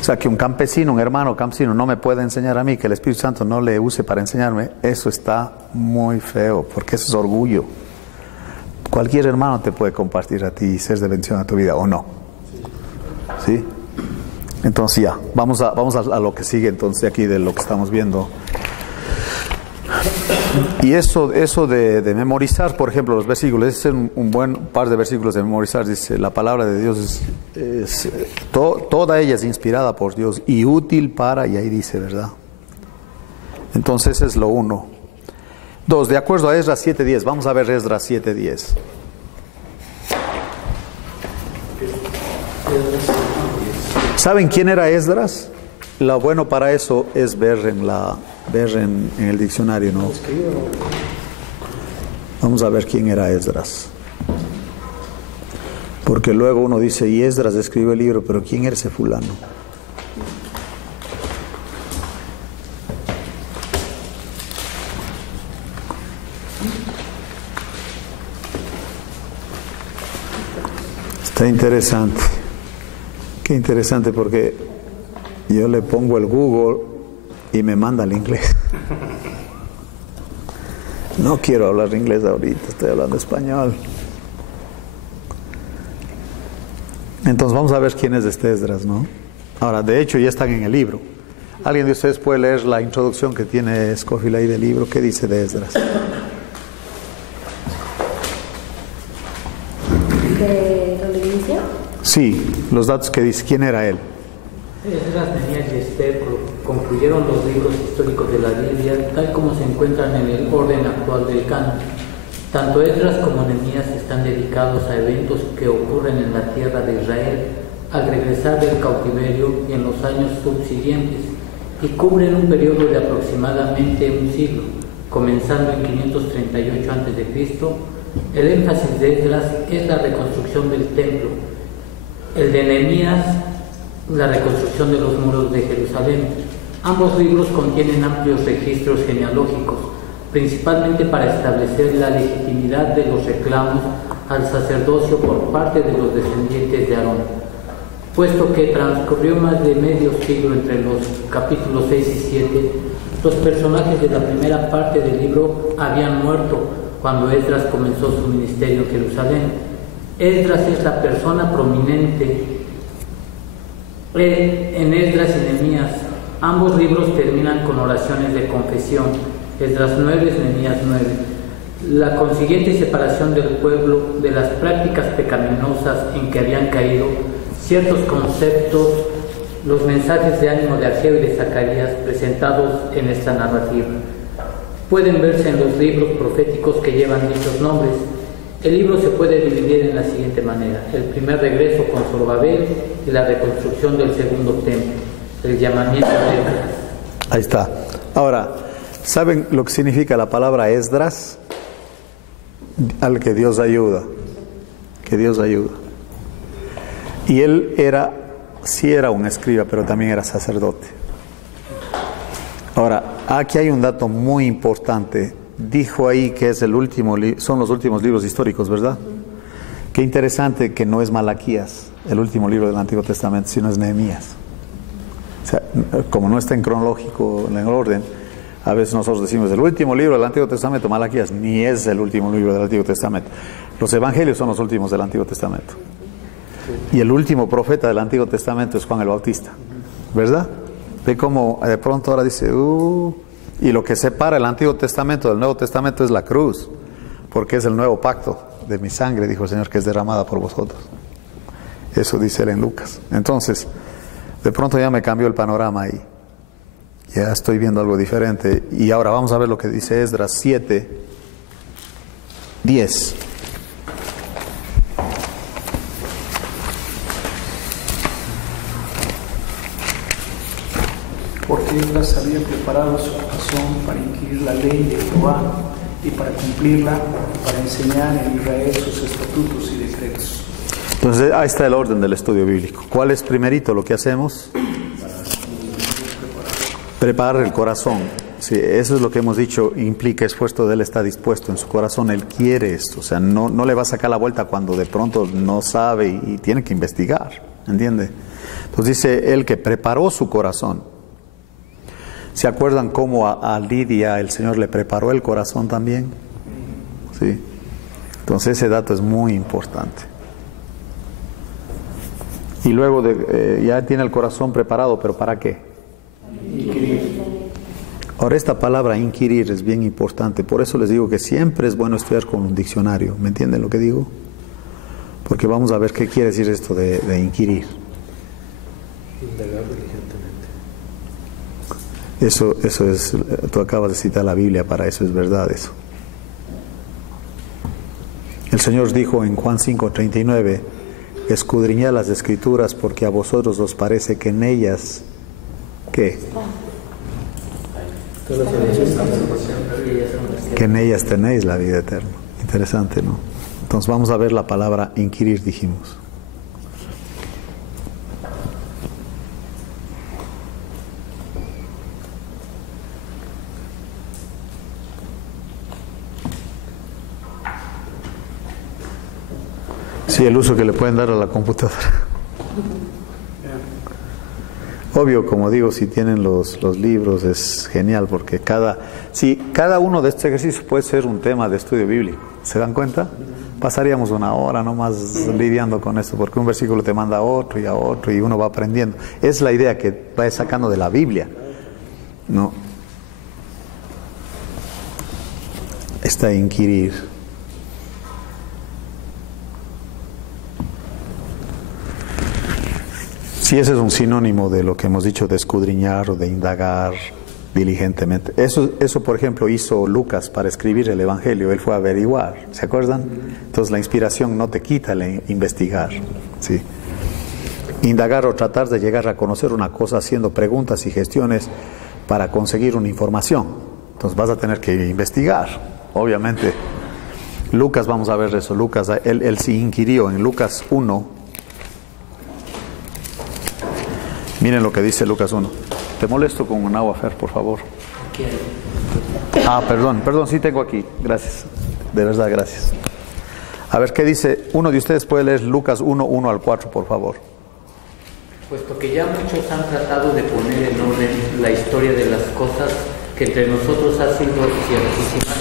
O sea, que un campesino, un hermano campesino no me pueda enseñar a mí, que el Espíritu Santo no le use para enseñarme, eso está muy feo, porque eso es orgullo. Cualquier hermano te puede compartir a ti y ser de bendición a tu vida, ¿o no? ¿Sí? Entonces ya, vamos a lo que sigue entonces aquí de lo que estamos viendo. Y eso de memorizar, por ejemplo, los versículos, ese es un buen par de versículos de memorizar. Dice, la palabra de Dios toda ella es inspirada por Dios y útil para, y ahí dice, ¿verdad? Entonces es lo 1. 2, de acuerdo a Esdras 7:10, vamos a ver Esdras 7:10. ¿Saben quién era Esdras? Lo bueno para eso es ver en el diccionario, ¿no? Vamos a ver quién era Esdras. Porque luego uno dice, y Esdras escribió el libro, pero ¿quién era ese fulano? Está interesante. Qué interesante, porque yo le pongo el Google y me manda al inglés. No quiero hablar inglés ahorita, estoy hablando español. Entonces vamos a ver quién es este Esdras, ¿no? Ahora, de hecho ya están en el libro. ¿Alguien de ustedes puede leer la introducción que tiene Scofield ahí del libro? ¿Qué dice de Esdras? ¿De dónde inicia? Sí, los datos que dice. ¿Quién era él? Esdras, Nehemías y Esther concluyeron los libros históricos de la Biblia tal como se encuentran en el orden actual del canon. Tanto Esdras como Nehemías están dedicados a eventos que ocurren en la tierra de Israel al regresar del cautiverio y en los años subsiguientes, y cubren un periodo de aproximadamente un siglo, comenzando en 538 a.C. El énfasis de Esdras es la reconstrucción del templo, el de Nehemías la reconstrucción de los muros de Jerusalén. Ambos libros contienen amplios registros genealógicos, principalmente para establecer la legitimidad de los reclamos al sacerdocio por parte de los descendientes de Aarón. Puesto que transcurrió más de medio siglo entre los capítulos 6 y 7, los personajes de la primera parte del libro habían muerto cuando Esdras comenzó su ministerio en Jerusalén. Esdras es la persona prominente en Esdras y Nehemías. Ambos libros terminan con oraciones de confesión, Esdras 9, Nehemías 9. La consiguiente separación del pueblo de las prácticas pecaminosas en que habían caído, ciertos conceptos, los mensajes de ánimo de Ageo y de Zacarías presentados en esta narrativa. Pueden verse en los libros proféticos que llevan dichos nombres. El libro se puede dividir en la siguiente manera: el primer regreso con Zorobabel y la reconstrucción del segundo templo, el llamamiento de Esdras. Ahí está. Ahora, ¿saben lo que significa la palabra Esdras? Al que Dios ayuda. Que Dios ayuda. Y él sí era un escriba, pero también era sacerdote. Ahora, aquí hay un dato muy importante. Dijo ahí que es el último, son los últimos libros históricos, ¿verdad? Qué interesante que no es Malaquías, el último libro del Antiguo Testamento, sino es Nehemías. O sea, como no está en cronológico, en orden, a veces nosotros decimos el último libro del Antiguo Testamento, Malaquías, ni es el último libro del Antiguo Testamento. Los evangelios son los últimos del Antiguo Testamento. Y el último profeta del Antiguo Testamento es Juan el Bautista, ¿verdad? Ve cómo de pronto ahora dice, y lo que separa el Antiguo Testamento del Nuevo Testamento es la cruz, porque es el nuevo pacto de mi sangre, dijo el Señor, que es derramada por vosotros. Eso dice él en Lucas. Entonces, de pronto ya me cambió el panorama ahí. Ya estoy viendo algo diferente. Y ahora vamos a ver lo que dice Esdras 7, 10. Porque Esdras había preparado su corazón para inquirir la ley de Jehová y para cumplirla, para enseñar en Israel sus estatutos y decretos. Entonces, ahí está el orden del estudio bíblico. ¿Cuál es primerito lo que hacemos? Preparar el corazón. Sí, eso es lo que hemos dicho, implica esfuerzo de él, está dispuesto en su corazón, él quiere esto. O sea, no le va a sacar la vuelta cuando de pronto no sabe y tiene que investigar, ¿entiende? Entonces dice él que preparó su corazón. ¿Se acuerdan cómo a Lidia el Señor le preparó el corazón también? Sí. Entonces ese dato es muy importante. Y luego ya tiene el corazón preparado, ¿pero para qué? Inquirir. Ahora esta palabra inquirir es bien importante, por eso les digo que siempre es bueno estudiar con un diccionario. ¿Me entienden lo que digo? Porque vamos a ver qué quiere decir esto de inquirir. Indagar diligentemente. Eso es, tú acabas de citar la Biblia, para eso es verdad eso. El Señor dijo en Juan 5:39, escudriñad las Escrituras porque a vosotros os parece que en ellas, ¿qué? Que en ellas tenéis la vida eterna. Interesante, ¿no? Entonces vamos a ver la palabra inquirir, dijimos. Sí, el uso que le pueden dar a la computadora. Obvio, como digo, si tienen los libros es genial, porque cada uno de estos ejercicios puede ser un tema de estudio bíblico. ¿Se dan cuenta? Pasaríamos una hora nomás lidiando con esto, porque un versículo te manda a otro y uno va aprendiendo. Es la idea que va sacando de la Biblia, ¿no? Está inquirir. Sí, ese es un sinónimo de lo que hemos dicho de escudriñar o de indagar diligentemente. Eso, por ejemplo, hizo Lucas para escribir el Evangelio. Él fue a averiguar, ¿se acuerdan? Entonces la inspiración no te quita el investigar, ¿sí? Indagar o tratar de llegar a conocer una cosa haciendo preguntas y gestiones para conseguir una información. Entonces vas a tener que investigar, obviamente. Lucas, vamos a ver eso. Lucas, él sí inquirió en Lucas 1. Miren lo que dice Lucas 1. Te molesto con un agua, Fer, por favor. Perdón, sí tengo aquí. Gracias. De verdad, gracias. A ver, ¿qué dice? Uno de ustedes puede leer Lucas 1, 1 al 4, por favor. Puesto que ya muchos han tratado de poner en orden la historia de las cosas que entre nosotros ha sido ciertísima,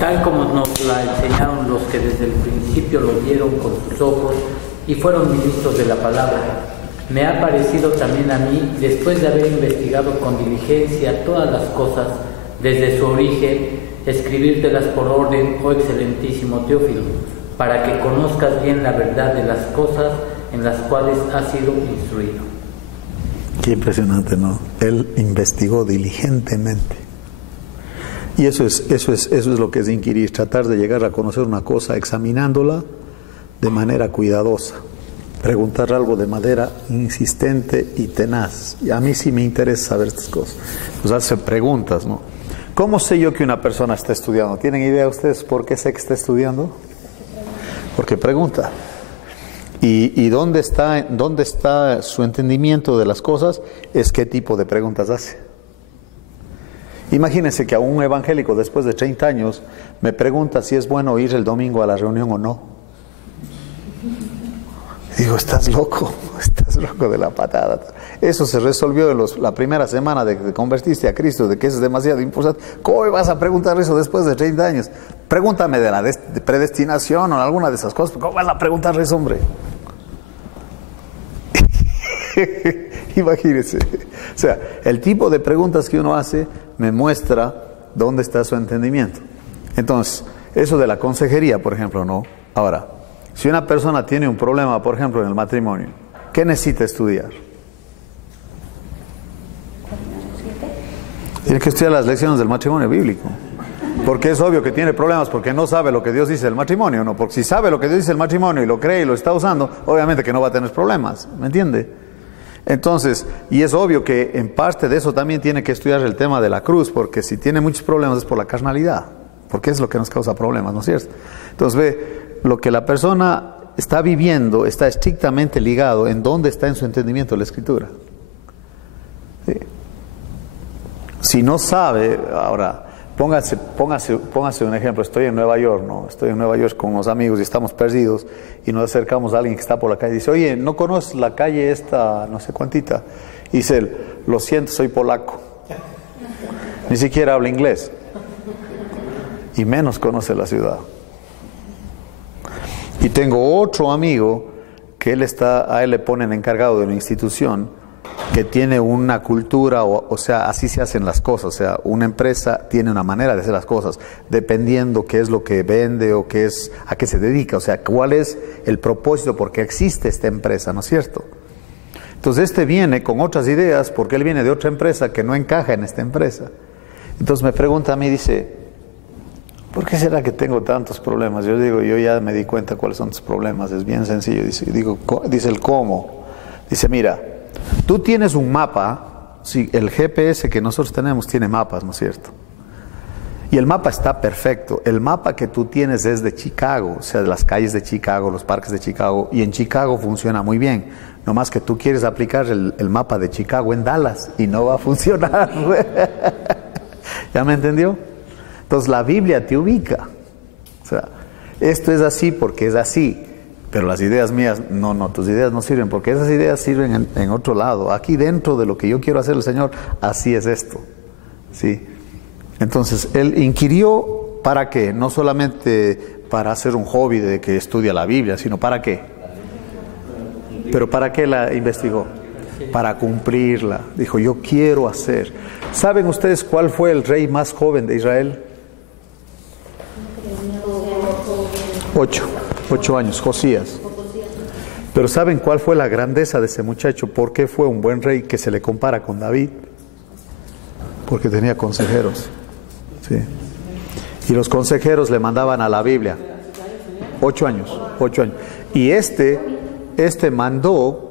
tal como nos la enseñaron los que desde el principio lo vieron con sus ojos y fueron ministros de la palabra. Me ha parecido también a mí, después de haber investigado con diligencia todas las cosas desde su origen, escribírtelas por orden, oh excelentísimo Teófilo, para que conozcas bien la verdad de las cosas en las cuales has sido instruido. Qué impresionante, ¿no? Él investigó diligentemente. Y eso es lo que es inquirir, tratar de llegar a conocer una cosa examinándola de manera cuidadosa. Preguntar algo de manera insistente y tenaz. Y a mí sí me interesa saber estas cosas. Pues hacer preguntas, ¿no? ¿Cómo sé yo que una persona está estudiando? ¿Tienen idea ustedes por qué sé que está estudiando? Porque pregunta. ¿Y dónde está su entendimiento de las cosas? Es qué tipo de preguntas hace. Imagínense que a un evangélico después de 30 años me pregunta si es bueno ir el domingo a la reunión o no. Digo, estás loco de la patada. Eso se resolvió en la primera semana de que te convertiste a Cristo, de que eso es demasiado importante. ¿Cómo me vas a preguntar eso después de 30 años? Pregúntame de la predestinación o alguna de esas cosas. ¿Cómo vas a preguntar eso, hombre? Imagínense. O sea, el tipo de preguntas que uno hace me muestra dónde está su entendimiento. Entonces, eso de la consejería, por ejemplo, ¿no? Ahora, si una persona tiene un problema, por ejemplo, en el matrimonio, ¿qué necesita estudiar? Tiene que estudiar las lecciones del matrimonio bíblico. Porque es obvio que tiene problemas porque no sabe lo que Dios dice del matrimonio, ¿no? Porque si sabe lo que Dios dice del matrimonio y lo cree y lo está usando, obviamente que no va a tener problemas, ¿me entiende? Entonces, y es obvio que en parte de eso también tiene que estudiar el tema de la cruz, porque si tiene muchos problemas es por la carnalidad, porque es lo que nos causa problemas, ¿no es cierto? Entonces ve, lo que la persona está viviendo está estrictamente ligado en dónde está en su entendimiento la Escritura. ¿Sí? Si no sabe, ahora, póngase un ejemplo. Estoy en Nueva York, ¿no? Estoy en Nueva York con unos amigos y estamos perdidos y nos acercamos a alguien que está por la calle y dice, oye, ¿no conoces la calle esta, no sé cuántita? Y dice él, lo siento, soy polaco. Ni siquiera habla inglés. Y menos conoce la ciudad. Y tengo otro amigo que a él le ponen encargado de una institución que tiene una cultura, o sea, así se hacen las cosas. O sea, una empresa tiene una manera de hacer las cosas, dependiendo qué es lo que vende o a qué se dedica. O sea, cuál es el propósito por qué existe esta empresa, ¿no es cierto? Entonces este viene con otras ideas porque él viene de otra empresa que no encaja en esta empresa. Entonces me pregunta a mí, dice, ¿por qué será que tengo tantos problemas? Yo digo, yo ya me di cuenta cuáles son tus problemas, es bien sencillo. Dice el cómo. Dice, mira, tú tienes un mapa, sí, el GPS que nosotros tenemos tiene mapas, ¿no es cierto? Y el mapa está perfecto. El mapa que tú tienes es de Chicago, o sea, de las calles de Chicago, los parques de Chicago, y en Chicago funciona muy bien. No más que tú quieres aplicar el mapa de Chicago en Dallas y no va a funcionar. ¿Ya me entendió? Entonces la Biblia te ubica. O sea, esto es así porque es así. Pero las ideas mías, no, tus ideas no sirven, porque esas ideas sirven en otro lado. Aquí dentro de lo que yo quiero hacer el Señor, así es esto. ¿Sí? Entonces, él inquirió para qué, no solamente para hacer un hobby de que estudia la Biblia, sino para qué. Pero ¿para qué la investigó? Para cumplirla. Dijo, yo quiero hacer. ¿Saben ustedes cuál fue el rey más joven de Israel? 8 años, Josías. Pero ¿saben cuál fue la grandeza de ese muchacho? ¿Por qué fue un buen rey que se le compara con David? Porque tenía consejeros. ¿Sí? Y los consejeros le mandaban a la Biblia. 8 años. Y este mandó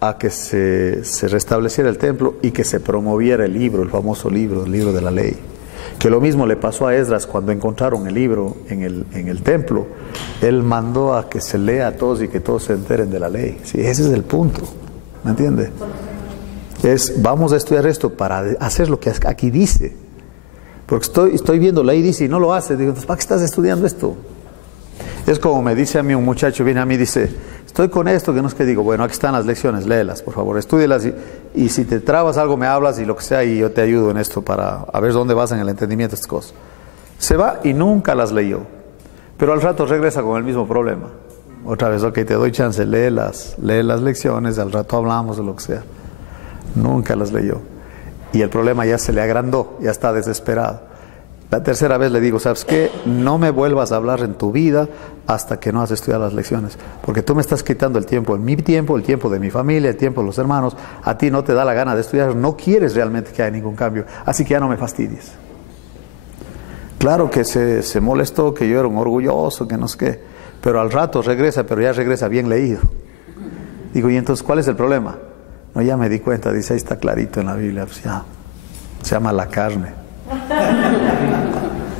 a que se restableciera el templo y que se promoviera el libro, el famoso libro, el libro de la ley. Que lo mismo le pasó a Esdras cuando encontraron el libro en el templo. Él mandó a que se lea a todos y que todos se enteren de la ley. Sí, ese es el punto. ¿Me entiende? Vamos a estudiar esto para hacer lo que aquí dice. Porque estoy viendo la ley dice y no lo hace. Digo, ¿para qué estás estudiando esto? Es como me dice a mí un muchacho, viene a mí y dice, estoy con esto, que no es que digo, bueno, aquí están las lecciones, léelas, por favor, estúdielas y si te trabas algo me hablas y lo que sea y yo te ayudo en esto para a ver dónde vas en el entendimiento de estas cosas. Se va y nunca las leyó, pero al rato regresa con el mismo problema. Otra vez, ok, te doy chance, lee las lecciones, al rato hablamos de lo que sea. Nunca las leyó. Y el problema ya se le agrandó, ya está desesperado. La tercera vez le digo, ¿sabes qué? No me vuelvas a hablar en tu vida hasta que no has estudiado las lecciones. Porque tú me estás quitando el tiempo, mi tiempo, el tiempo de mi familia, el tiempo de los hermanos. A ti no te da la gana de estudiar, no quieres realmente que haya ningún cambio. Así que ya no me fastidies. Claro que se molestó, que yo era un orgulloso, que no sé qué. Pero al rato regresa, pero ya regresa bien leído. Digo, ¿y entonces cuál es el problema? No, ya me di cuenta, dice, ahí está clarito en la Biblia. Pues ya, se llama la carne.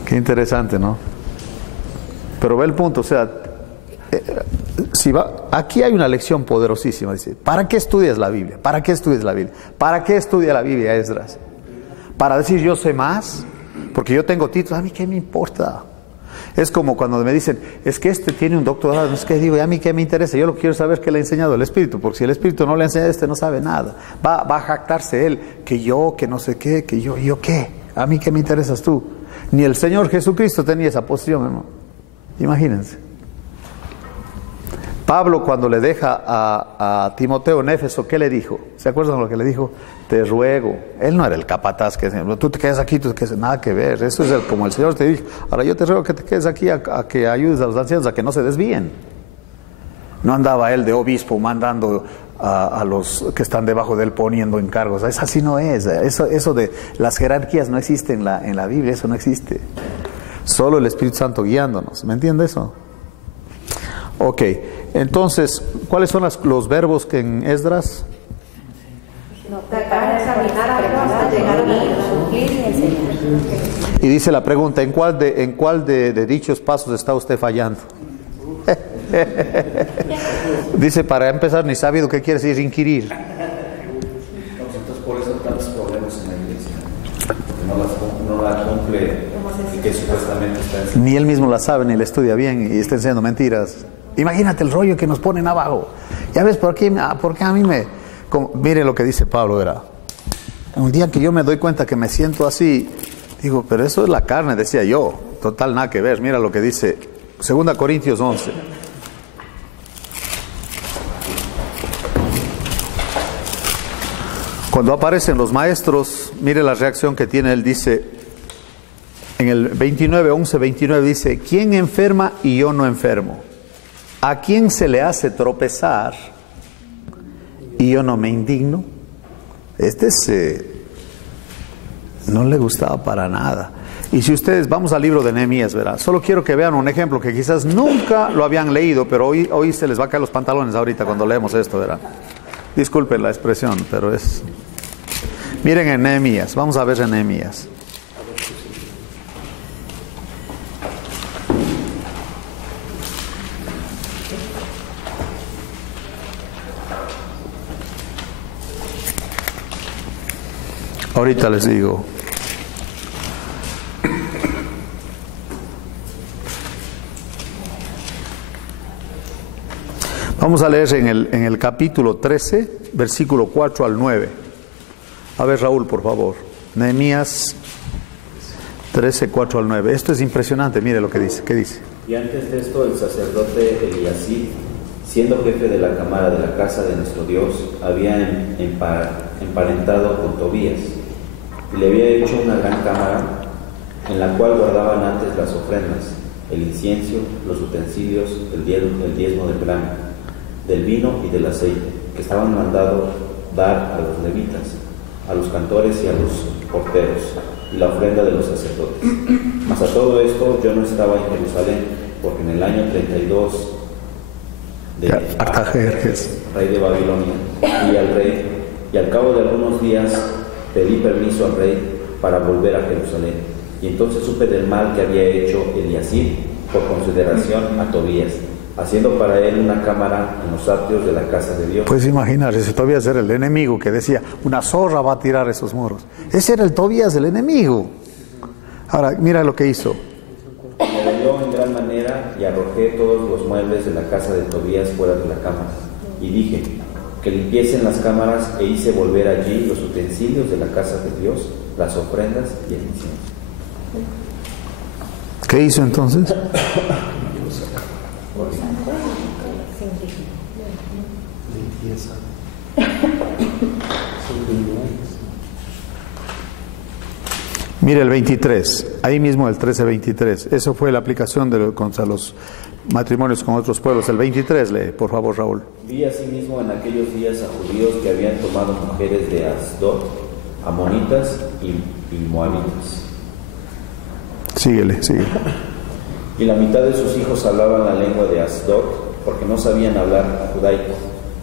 Qué interesante, ¿no? Pero ve el punto, o sea, aquí hay una lección poderosísima. Dice, ¿para qué estudias la Biblia? ¿Para qué estudias la Biblia? ¿Para qué estudia la Biblia, Esdras? ¿Para decir yo sé más? Porque yo tengo títulos, a mí qué me importa. Es como cuando me dicen, es que este tiene un doctorado, no es que digo, ¿y a mí qué me interesa? Yo lo que quiero saber es qué le ha enseñado el Espíritu, porque si el Espíritu no le enseña, no sabe nada. Va a jactarse él, que yo, que no sé qué, que yo qué. ¿A mí qué me interesas tú? Ni el Señor Jesucristo tenía esa posición, hermano. Imagínense. Pablo, cuando le deja a Timoteo en Éfeso, ¿qué le dijo? ¿Se acuerdan lo que le dijo? Te ruego. Él no era el capataz que tú te quedas aquí, tú te quedas, nada que ver. Eso es como el Señor te dijo. Ahora yo te ruego que te quedes aquí a que ayudes a los ancianos a que no se desvíen. No andaba él de obispo mandando a los que están debajo de él poniendo encargos. Eso así no es. Eso de las jerarquías no existe en la Biblia, eso no existe. Solo el Espíritu Santo guiándonos. ¿Me entiende eso? Ok, entonces, ¿cuáles son los verbos que en Esdras? Preparar, examinar, hasta llegar a cumplir y enseñar. Y dice la pregunta, ¿en cuál de dichos pasos está usted fallando? Dice, para empezar, ni sabido qué quiere decir inquirir. Entonces, por eso tantos problemas en la iglesia, porque no la cumple y que supuestamente está enseñando. Ni él mismo la sabe, ni la estudia bien y está enseñando mentiras. Imagínate el rollo que nos ponen abajo. Ya ves, ¿por qué a mí me... mire lo que dice Pablo, ¿verdad? Un día que yo me doy cuenta que me siento así, digo, pero eso es la carne, decía yo. Total, nada que ver. Mira lo que dice 2 Corintios 11. Cuando aparecen los maestros, mire la reacción que tiene él, dice, en el 29 dice, ¿quién enferma y yo no enfermo? ¿A quién se le hace tropezar y yo no me indigno? No le gustaba para nada. Y si ustedes, vamos al libro de Nehemías, ¿verdad? Solo quiero que vean un ejemplo que quizás nunca lo habían leído, pero hoy se les va a caer los pantalones ahorita cuando leemos esto, ¿verdad? Disculpen la expresión, pero es... Miren en Nehemías, vamos a ver en Nehemías. Ahorita les digo. Vamos a leer en el capítulo 13, versículo 4 al 9. A ver, Raúl, por favor. Nehemías 13, 4 al 9. Esto es impresionante, mire lo que dice. ¿Qué dice? Y antes de esto, el sacerdote Eliasib, siendo jefe de la cámara de la casa de nuestro Dios, había emparentado con Tobías, y le había hecho una gran cámara, en la cual guardaban antes las ofrendas, el incienso, los utensilios, el diezmo del grano, del vino y del aceite, que estaban mandados dar a los levitas, a los cantores y a los porteros, y la ofrenda de los sacerdotes. Mas a todo esto yo no estaba en Jerusalén, porque en el año 32 de Artajerjes, rey de Babilonia, y al cabo de algunos días pedí permiso al rey para volver a Jerusalén. Y entonces supe del mal que había hecho Eliasib por consideración a Tobías, haciendo para él una cámara en los atrios de la casa de Dios. Pues imagínate, ese Tobías era el enemigo que decía, una zorra va a tirar esos muros. Ese era el Tobías, el enemigo. Ahora, mira lo que hizo. Me dolió en gran manera y arrojé todos los muebles de la casa de Tobías fuera de la cámara. Y dije, que limpiesen las cámaras e hice volver allí los utensilios de la casa de Dios, las ofrendas y el incienso. ¿Qué hizo entonces? Mire el 23, ahí mismo el 13-23. Eso fue la aplicación contra los matrimonios con otros pueblos. El 23, lee, por favor, Raúl. Vi asimismo en aquellos días a judíos que habían tomado mujeres de Asdod, amonitas y moabitas. Síguele. Y la mitad de sus hijos hablaban la lengua de Asdod, porque no sabían hablar judaico,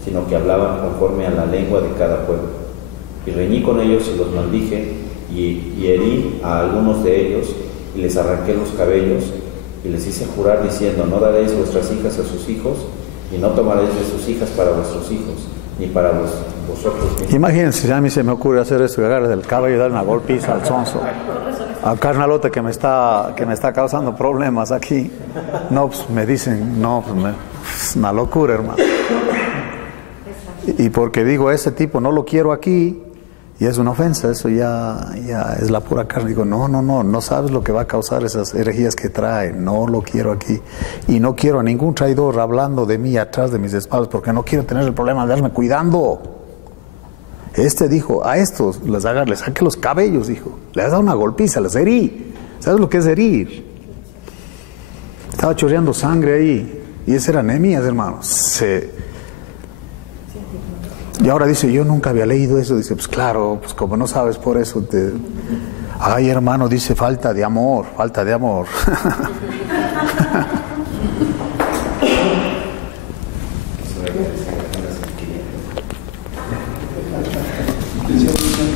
sino que hablaban conforme a la lengua de cada pueblo. Y reñí con ellos y los maldije, y herí a algunos de ellos, y les arranqué los cabellos, y les hice jurar diciendo, no daréis vuestras hijas a sus hijos, y no tomaréis de sus hijas para vuestros hijos, ni para vosotros mismos. Imagínense, si a mí se me ocurre hacer esto, agarrar del cabello y dar una golpiza al sonso, al carnalote que me está causando problemas aquí. No, pues me dicen, no, pues es una locura, hermano. Y porque digo, ese tipo no lo quiero aquí, y es una ofensa, eso ya es la pura carne. Digo, no sabes lo que va a causar esas herejías que traen, no lo quiero aquí. Y no quiero a ningún traidor hablando de mí atrás de mis espaldas, porque no quiero tener el problema de darme cuidando. Dijo, a estos les saque los cabellos, dijo. Les da una golpiza, les herí. ¿Sabes lo que es herir? Estaba chorreando sangre ahí. Y ese era Nehemías, hermanos. Y ahora dice, yo nunca había leído eso. Dice, pues claro, pues como no sabes por eso Ay, hermano, dice, falta de amor.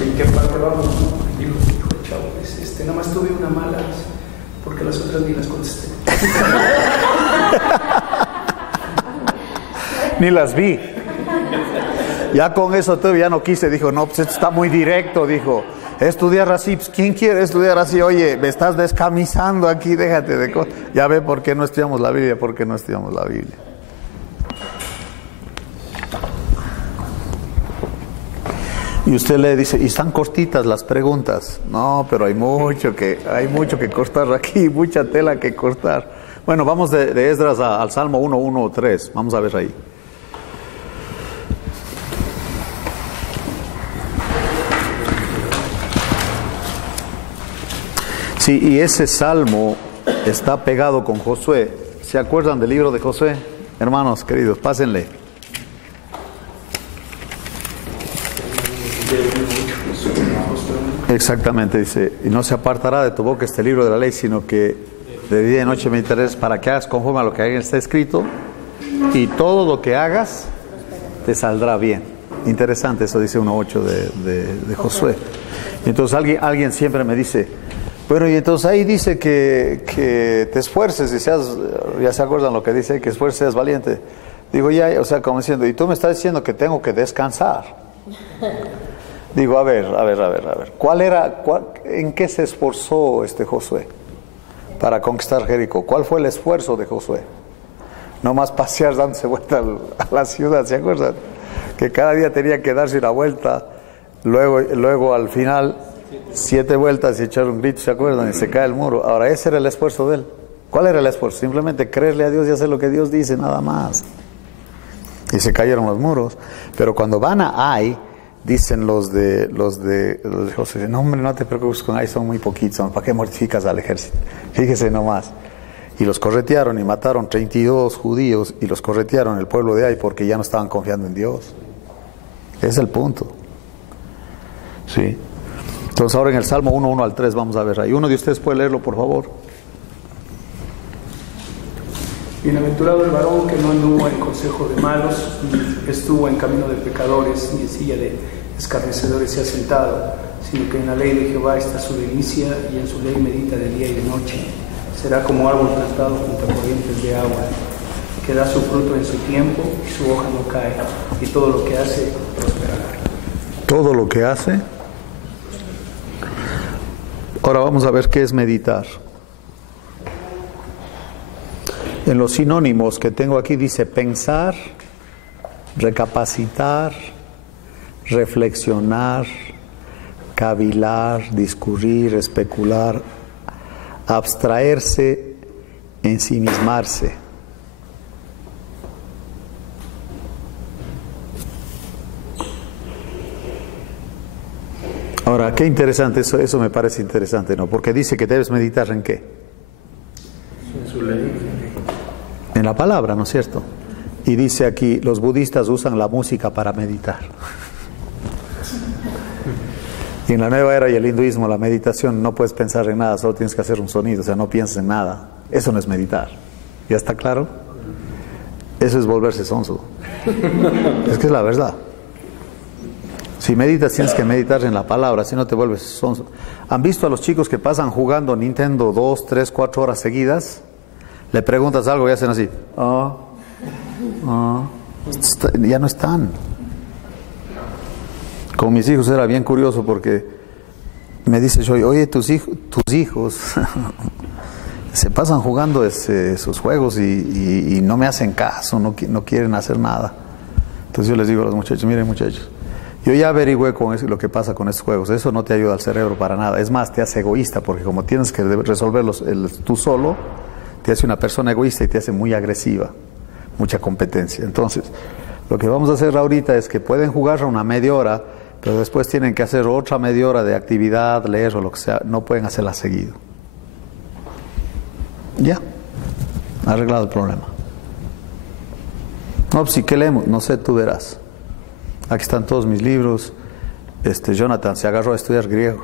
¿En qué parte vamos? Dijo el chavo, nada más tuve una mala, porque las otras ni las contesté. Ni las vi. Ya con eso todavía no quise. Dijo, no, pues esto está muy directo. Dijo, estudiar así, pues ¿quién quiere estudiar así? Oye, me estás descamisando aquí, déjate de cosas. Ya ve por qué no estudiamos la Biblia, Y usted le dice, y están cortitas las preguntas. No, pero hay mucho que cortar aquí, mucha tela que cortar. Bueno, vamos de Esdras al Salmo 1:1-3. Vamos a ver ahí. Sí, y ese salmo está pegado con Josué. ¿Se acuerdan del libro de Josué? Hermanos queridos, pásenle. Exactamente, dice, y no se apartará de tu boca este libro de la ley, sino que de día y noche meditarás para que hagas conforme a lo que ahí está escrito, y todo lo que hagas te saldrá bien. Interesante, eso dice 1:8 de Josué. Entonces alguien siempre me dice, pero y entonces ahí dice que te esfuerces y ya se acuerdan lo que dice, que esfuerces, seas valiente. Digo, ya, o sea, como diciendo, y tú me estás diciendo que tengo que descansar. Digo, a ver. ¿En qué se esforzó Josué para conquistar Jericó? ¿Cuál fue el esfuerzo de Josué? No más pasear dándose vuelta a la ciudad, ¿se acuerdan? Que cada día tenía que darse una vuelta, luego al final 7 vueltas y echar un grito, ¿se acuerdan? Y se cae el muro. Ahora, ese era el esfuerzo de él. ¿Cuál era el esfuerzo? Simplemente creerle a Dios y hacer lo que Dios dice, nada más. Y se cayeron los muros. Pero cuando van a Ai, dicen los de Josué, no hombre, no te preocupes, con Ai son muy poquitos, ¿para qué mortificas al ejército? Fíjese nomás. Y los corretearon y mataron 32 judíos y los corretearon el pueblo de Ai porque ya no estaban confiando en Dios. Ese es el punto. Sí. Entonces ahora en el Salmo 1:1-3 vamos a ver ahí. Uno de ustedes puede leerlo, por favor. Bienaventurado el varón que no anduvo en consejo de malos, ni estuvo en camino de pecadores, ni en silla de escarnecedores se ha sentado, sino que en la ley de Jehová está su delicia, y en su ley medita de día y de noche. Será como árbol plantado junto a corrientes de agua, que da su fruto en su tiempo, y su hoja no cae, y todo lo que hace prosperará. Todo lo que hace. Ahora vamos a ver qué es meditar. En los sinónimos que tengo aquí dice pensar, recapacitar, reflexionar, cavilar, discurrir, especular, abstraerse, ensimismarse. Ahora, qué interesante, eso me parece interesante, ¿no? Porque dice que debes meditar ¿en qué? En su ley. En la palabra, ¿no es cierto? Y dice aquí, los budistas usan la música para meditar. Y en la nueva era y el hinduismo, la meditación, no puedes pensar en nada, solo tienes que hacer un sonido, o sea, no piensas en nada. Eso no es meditar. ¿Ya está claro? Eso es volverse sonso. Es que es la verdad. Si meditas, tienes que meditar en la palabra, si no te vuelves sonso. ¿Han visto a los chicos que pasan jugando Nintendo 2, 3, 4 horas seguidas? Le preguntas algo y hacen así. Ya no están. Con mis hijos era bien curioso porque me dice yo, oye, tus hijos se pasan jugando esos juegos y no me hacen caso, no quieren hacer nada. Entonces yo les digo a los muchachos, miren muchachos, Yo ya averigüé con eso, lo que pasa con estos juegos. Eso no te ayuda al cerebro para nada. Es más, te hace egoísta, porque como tienes que resolverlos tú solo, te hace una persona egoísta y te hace muy agresiva, mucha competencia. Entonces, lo que vamos a hacer ahorita es que pueden jugar una media hora, pero después tienen que hacer otra media hora de actividad, leer o lo que sea. No pueden hacerla seguido. Ya, arreglado el problema. No, pues sí, ¿qué leemos? No sé, tú verás. Aquí están todos mis libros. Jonathan se agarró a estudiar griego.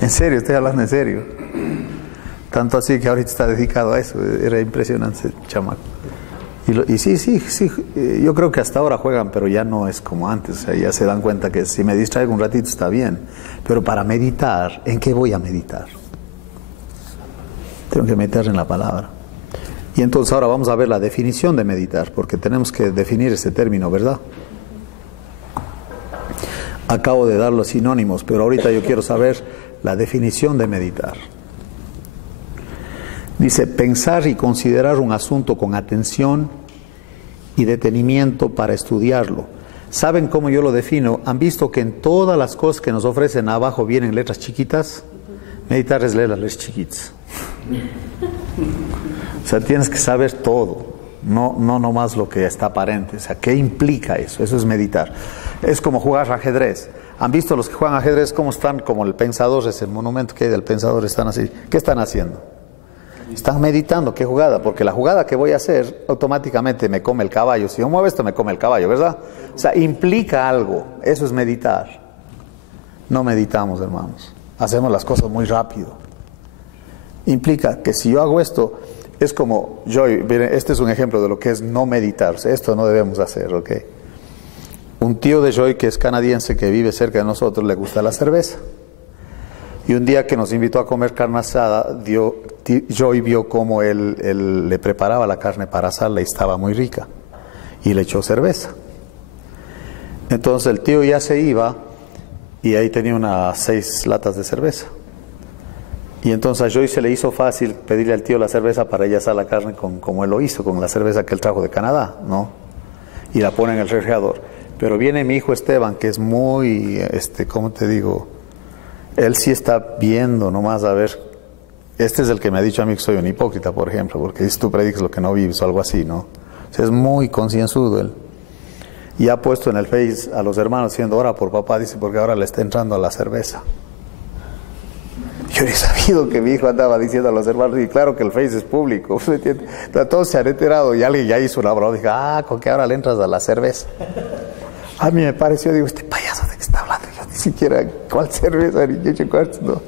En serio, estoy hablando en serio. Tanto así que ahorita está dedicado a eso. Era impresionante, chamaco. Y sí, yo creo que hasta ahora juegan, pero ya no es como antes. O sea, ya se dan cuenta que si me distraigo un ratito está bien. Pero para meditar, ¿en qué voy a meditar? Tengo que meter en la palabra. Y entonces ahora vamos a ver la definición de meditar, porque tenemos que definir ese término, ¿verdad? Acabo de dar los sinónimos, pero ahorita yo quiero saber la definición de meditar. Dice, pensar y considerar un asunto con atención y detenimiento para estudiarlo. ¿Saben cómo yo lo defino? ¿Han visto que en todas las cosas que nos ofrecen abajo vienen letras chiquitas? Meditar es leer las letras chiquitas. O sea, tienes que saber todo, no nomás lo que está aparente. O sea, ¿qué implica eso? Eso es meditar. Es como jugar ajedrez. ¿Han visto los que juegan ajedrez cómo están? Como el pensador, es el monumento que hay del pensador, están así. ¿Qué están haciendo? Están meditando, ¿qué jugada? Porque la jugada que voy a hacer automáticamente me come el caballo. Si yo muevo esto me come el caballo, ¿verdad? O sea, implica algo. Eso es meditar. No meditamos, hermanos. Hacemos las cosas muy rápido. Implica que si yo hago esto, es como Joy. Miren, este es un ejemplo de lo que es no meditar. O sea, esto no debemos hacer, ¿ok? Un tío de Joy, que es canadiense, que vive cerca de nosotros, le gusta la cerveza. Y un día que nos invitó a comer carne asada, Joy vio cómo él le preparaba la carne para asarla y estaba muy rica. Y le echó cerveza. Entonces el tío ya se iba y ahí tenía unas 6 latas de cerveza. Y entonces a Joy se le hizo fácil pedirle al tío la cerveza para ella asar la carne como él lo hizo, con la cerveza que él trajo de Canadá, ¿no? Y la pone en el refrigerador. Pero viene mi hijo Esteban, que es muy, ¿cómo te digo? Él sí está viendo nomás a ver. Este es el que me ha dicho a mí que soy un hipócrita, por ejemplo, porque si tú predicas lo que no vives o algo así, ¿no? O sea, es muy concienzudo él. Y ha puesto en el Face a los hermanos diciendo, ora por papá, dice, porque ahora le está entrando a la cerveza. Yo no he sabido que mi hijo andaba diciendo a los hermanos, y claro que el Face es público, ¿me entiendes? Todos se han enterado y alguien ya hizo una broma, dije, con que ahora le entras a la cerveza. A mí me pareció, digo, este payaso de qué está hablando, yo ni siquiera, ¿cuál cerveza? Ni 8 cuartos, no.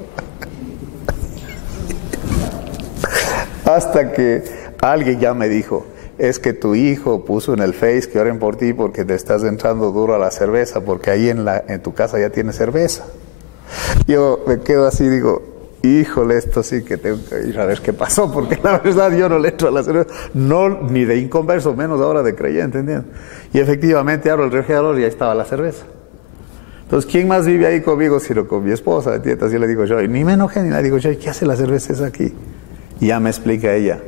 Hasta que alguien ya me dijo, es que tu hijo puso en el Face que oren por ti porque te estás entrando duro a la cerveza, porque ahí en tu casa ya tienes cerveza. Yo me quedo así, digo, híjole, esto sí que tengo que ir a ver qué pasó, porque la verdad yo no le entro a la cerveza, no, ni de inconverso, menos ahora de creyente, ¿entiendes? Y efectivamente abro el refrigerador y ahí estaba la cerveza. Entonces, ¿quién más vive ahí conmigo sino con mi esposa? ¿Entiendes? Así le digo yo, y ni me enojé ni le digo yo, ¿qué hace la cerveza esa aquí? Y ya me explica ella.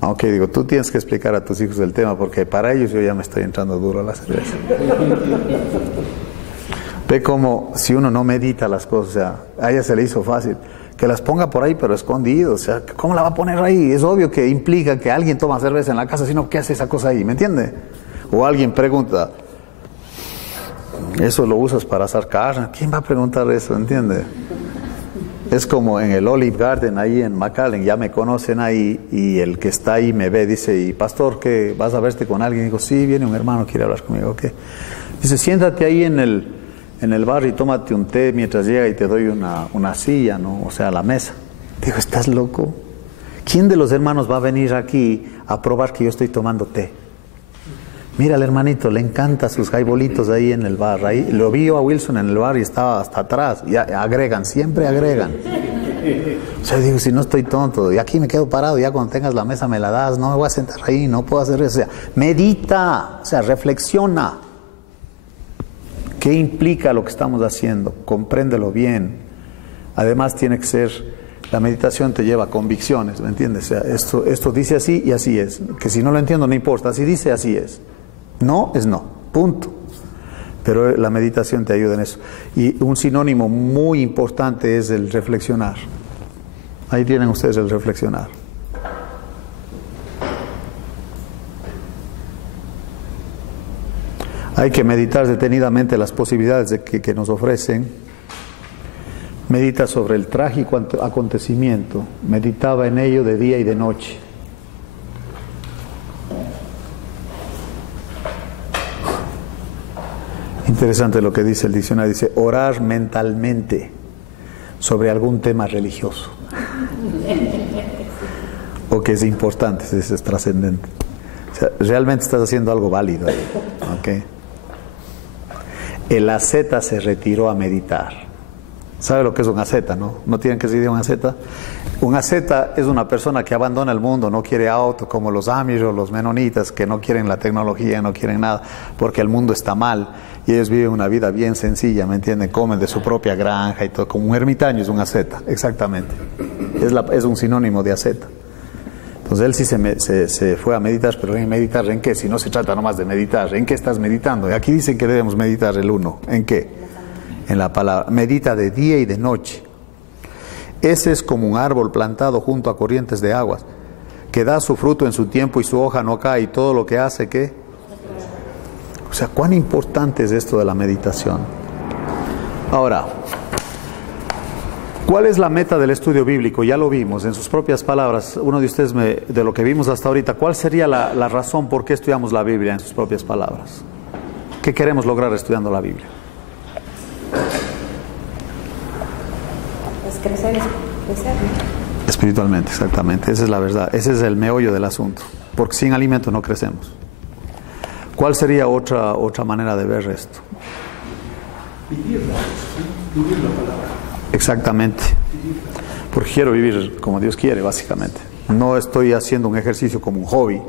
Ok, digo, tú tienes que explicar a tus hijos el tema, porque para ellos yo ya me estoy entrando duro a la cerveza. Ve como si uno no medita las cosas, o sea, a ella se le hizo fácil. Que las ponga por ahí, pero escondido. O sea, ¿cómo la va a poner ahí? Es obvio que implica que alguien toma cerveza en la casa, sino ¿qué hace esa cosa ahí? ¿Me entiende? O alguien pregunta, ¿eso lo usas para asar carne? ¿Quién va a preguntar eso? ¿Entiende? Es como en el Olive Garden, ahí en McAllen, ya me conocen ahí, y el que está ahí me ve, dice, y pastor, ¿qué? ¿Vas a verte con alguien? Digo, sí, viene un hermano, quiere hablar conmigo, ¿qué? Dice, siéntate ahí en el bar y tómate un té mientras llega y te doy una silla, ¿no? O sea, la mesa. Digo, ¿estás loco? ¿Quién de los hermanos va a venir aquí a probar que yo estoy tomando té? Mira al hermanito, le encanta sus jaibolitos ahí en el bar. Ahí lo vi yo a Wilson en el bar y estaba hasta atrás. Y agregan, siempre agregan. O sea, digo, si no estoy tonto, y aquí me quedo parado, ya cuando tengas la mesa me la das, no me voy a sentar ahí, no puedo hacer eso. O sea, medita, o sea, reflexiona. ¿Qué implica lo que estamos haciendo? Compréndelo bien. Además tiene que ser, la meditación te lleva a convicciones, ¿me entiendes? O sea, esto dice así y así es. Que si no lo entiendo no importa, si dice así es. No es no, punto. pero la meditación te ayuda en eso. Y un sinónimo muy importante es el reflexionar. Ahí tienen ustedes el reflexionar. Hay que meditar detenidamente las posibilidades que nos ofrecen. Medita sobre el trágico acontecimiento. Meditaba en ello de día y de noche. Interesante lo que dice el diccionario. Dice, orar mentalmente sobre algún tema religioso. O que es importante, es trascendente. O sea, realmente estás haciendo algo válido. ¿Okay? El asceta se retiró a meditar. ¿Sabe lo que es un asceta, no? ¿No tienen que decir un asceta? Un asceta es una persona que abandona el mundo, no quiere auto, como los Amish o los menonitas, que no quieren la tecnología, no quieren nada, porque el mundo está mal. Y ellos viven una vida bien sencilla, ¿me entienden? Comen de su propia granja y todo. Como un ermitaño es un asceta, exactamente. Es un sinónimo de asceta. Entonces él sí se fue a meditar, pero ¿meditar en qué? Si no se trata nomás de meditar, ¿en qué estás meditando? Aquí dicen que debemos meditar el uno, ¿en qué? En la palabra. Medita de día y de noche. Ese es como un árbol plantado junto a corrientes de aguas, que da su fruto en su tiempo y su hoja no cae, y todo lo que hace, ¿qué? O sea, ¿cuán importante es esto de la meditación? Ahora, ¿cuál es la meta del estudio bíblico? Ya lo vimos en sus propias palabras. Uno de ustedes, de lo que vimos hasta ahorita, ¿cuál sería la razón por qué estudiamos la Biblia en sus propias palabras? ¿Qué queremos lograr estudiando la Biblia? Pues crecer. Espiritualmente, exactamente. Esa es la verdad. Ese es el meollo del asunto. Porque sin alimento no crecemos. ¿Cuál sería otra manera de ver esto? Vivir la palabra. Exactamente. Porque quiero vivir como Dios quiere, básicamente. No estoy haciendo un ejercicio como un hobby.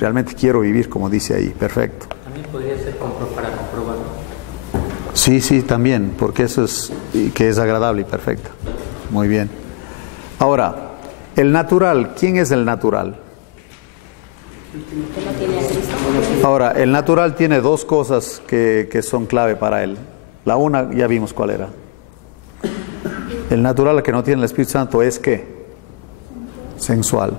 Realmente quiero vivir como dice ahí. Perfecto. También podría ser para comprobarlo. Sí, también, porque eso es que es agradable y perfecto. Muy bien. Ahora, el natural, ¿quién es el natural? Ahora, el natural tiene dos cosas que son clave para él. La una, ya vimos cuál era. El natural que no tiene el Espíritu Santo es ¿qué? Sensual.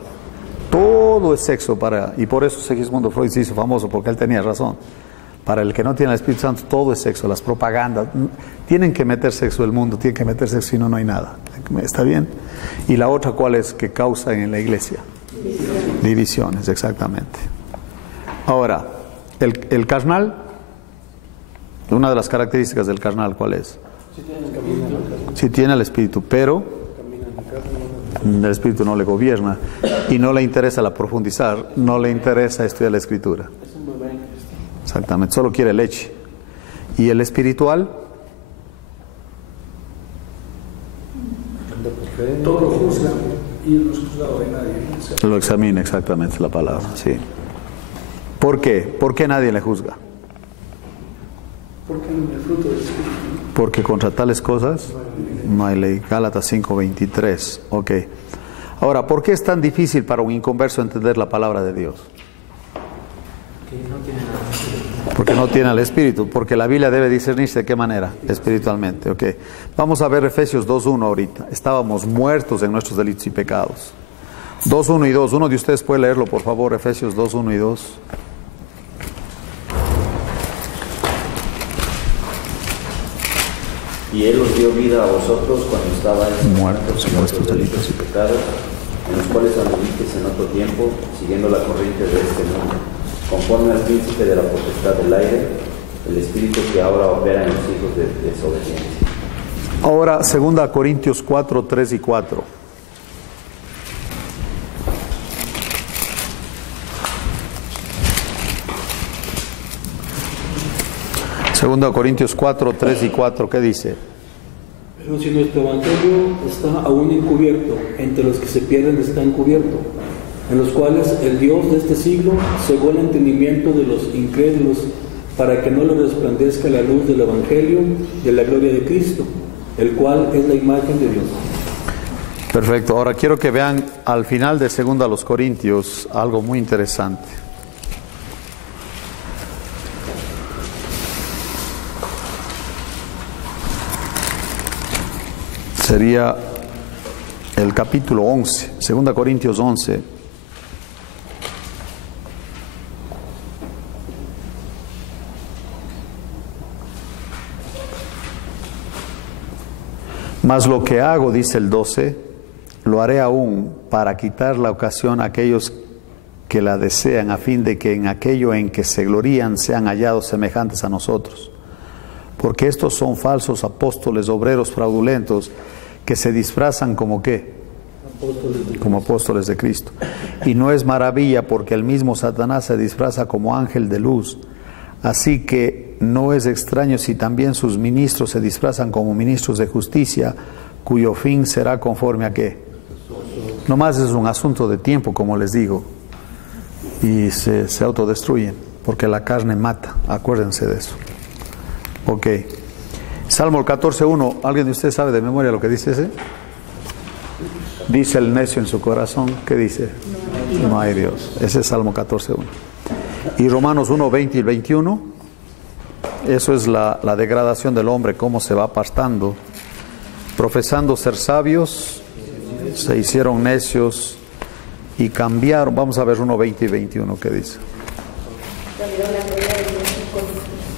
Todo es sexo y por eso Segismundo Freud se hizo famoso, porque él tenía razón. Para el que no tiene el Espíritu Santo, todo es sexo, las propagandas. Tienen que meter sexo el mundo, tienen que meter sexo, si no, no hay nada. ¿Está bien? Y la otra, ¿cuál es? Que causa en la iglesia divisiones, exactamente. Ahora, el carnal, una de las características del carnal, ¿cuál es? Sí tiene el Espíritu, pero el Espíritu no le gobierna y no le interesa la profundizar, no le interesa estudiar la Escritura. Exactamente, solo quiere leche. ¿Y el espiritual? Todo lo juzga y no es juzgado de nadie. Lo examina, exactamente, es la palabra, sí. ¿Por qué? ¿Por qué nadie le juzga? Porque el fruto del Espíritu. Porque contra tales cosas no hay ley. Gálatas 5:23. Ok. Ahora, ¿por qué es tan difícil para un inconverso entender la palabra de Dios? Porque no tiene el Espíritu, porque la Biblia debe discernirse de qué manera, espiritualmente. Okay. Vamos a ver Efesios 2:1 ahorita. Estábamos muertos en nuestros delitos y pecados. 2:1 y 2. Uno de ustedes puede leerlo, por favor, Efesios 2:1 y 2. Y Él os dio vida a vosotros cuando estabais muertos en vuestros delitos y pecados, en los cuales anduvisteis en otro tiempo, siguiendo la corriente de este mundo, conforme al príncipe de la potestad del aire, el espíritu que ahora opera en los hijos de desobediencia. Ahora, 2 Corintios 4:3 y 4. Segunda Corintios 4:3 y 4, ¿qué dice? Pero si nuestro evangelio está aún encubierto, entre los que se pierden está encubierto, en los cuales el Dios de este siglo cegó el entendimiento de los incrédulos, para que no les resplandezca la luz del evangelio de la gloria de Cristo, el cual es la imagen de Dios. Perfecto. Ahora quiero que vean al final de 2 Corintios algo muy interesante. sería el capítulo 11, 2 Corintios 11. Mas lo que hago, dice el 12, lo haré aún para quitar la ocasión a aquellos que la desean, a fin de que en aquello en que se glorían sean hallados semejantes a nosotros. Porque estos son falsos apóstoles, obreros fraudulentos, que se disfrazan como ¿qué? Como apóstoles de Cristo. Y no es maravilla, porque el mismo Satanás se disfraza como ángel de luz. Así que no es extraño si también sus ministros se disfrazan como ministros de justicia, cuyo fin será conforme a ¿qué? Nomás es un asunto de tiempo, como les digo, y se autodestruyen, porque la carne mata, acuérdense de eso. Ok, Salmo 14:1, ¿alguien de ustedes sabe de memoria lo que dice ese? Dice el necio en su corazón, ¿qué dice? No hay Dios. Ese es Salmo 14:1. Y Romanos 1:20 y 21, eso es la degradación del hombre, cómo se va apartando. Profesando ser sabios, se hicieron necios y cambiaron. Vamos a ver 1:20 y 21, ¿qué dice?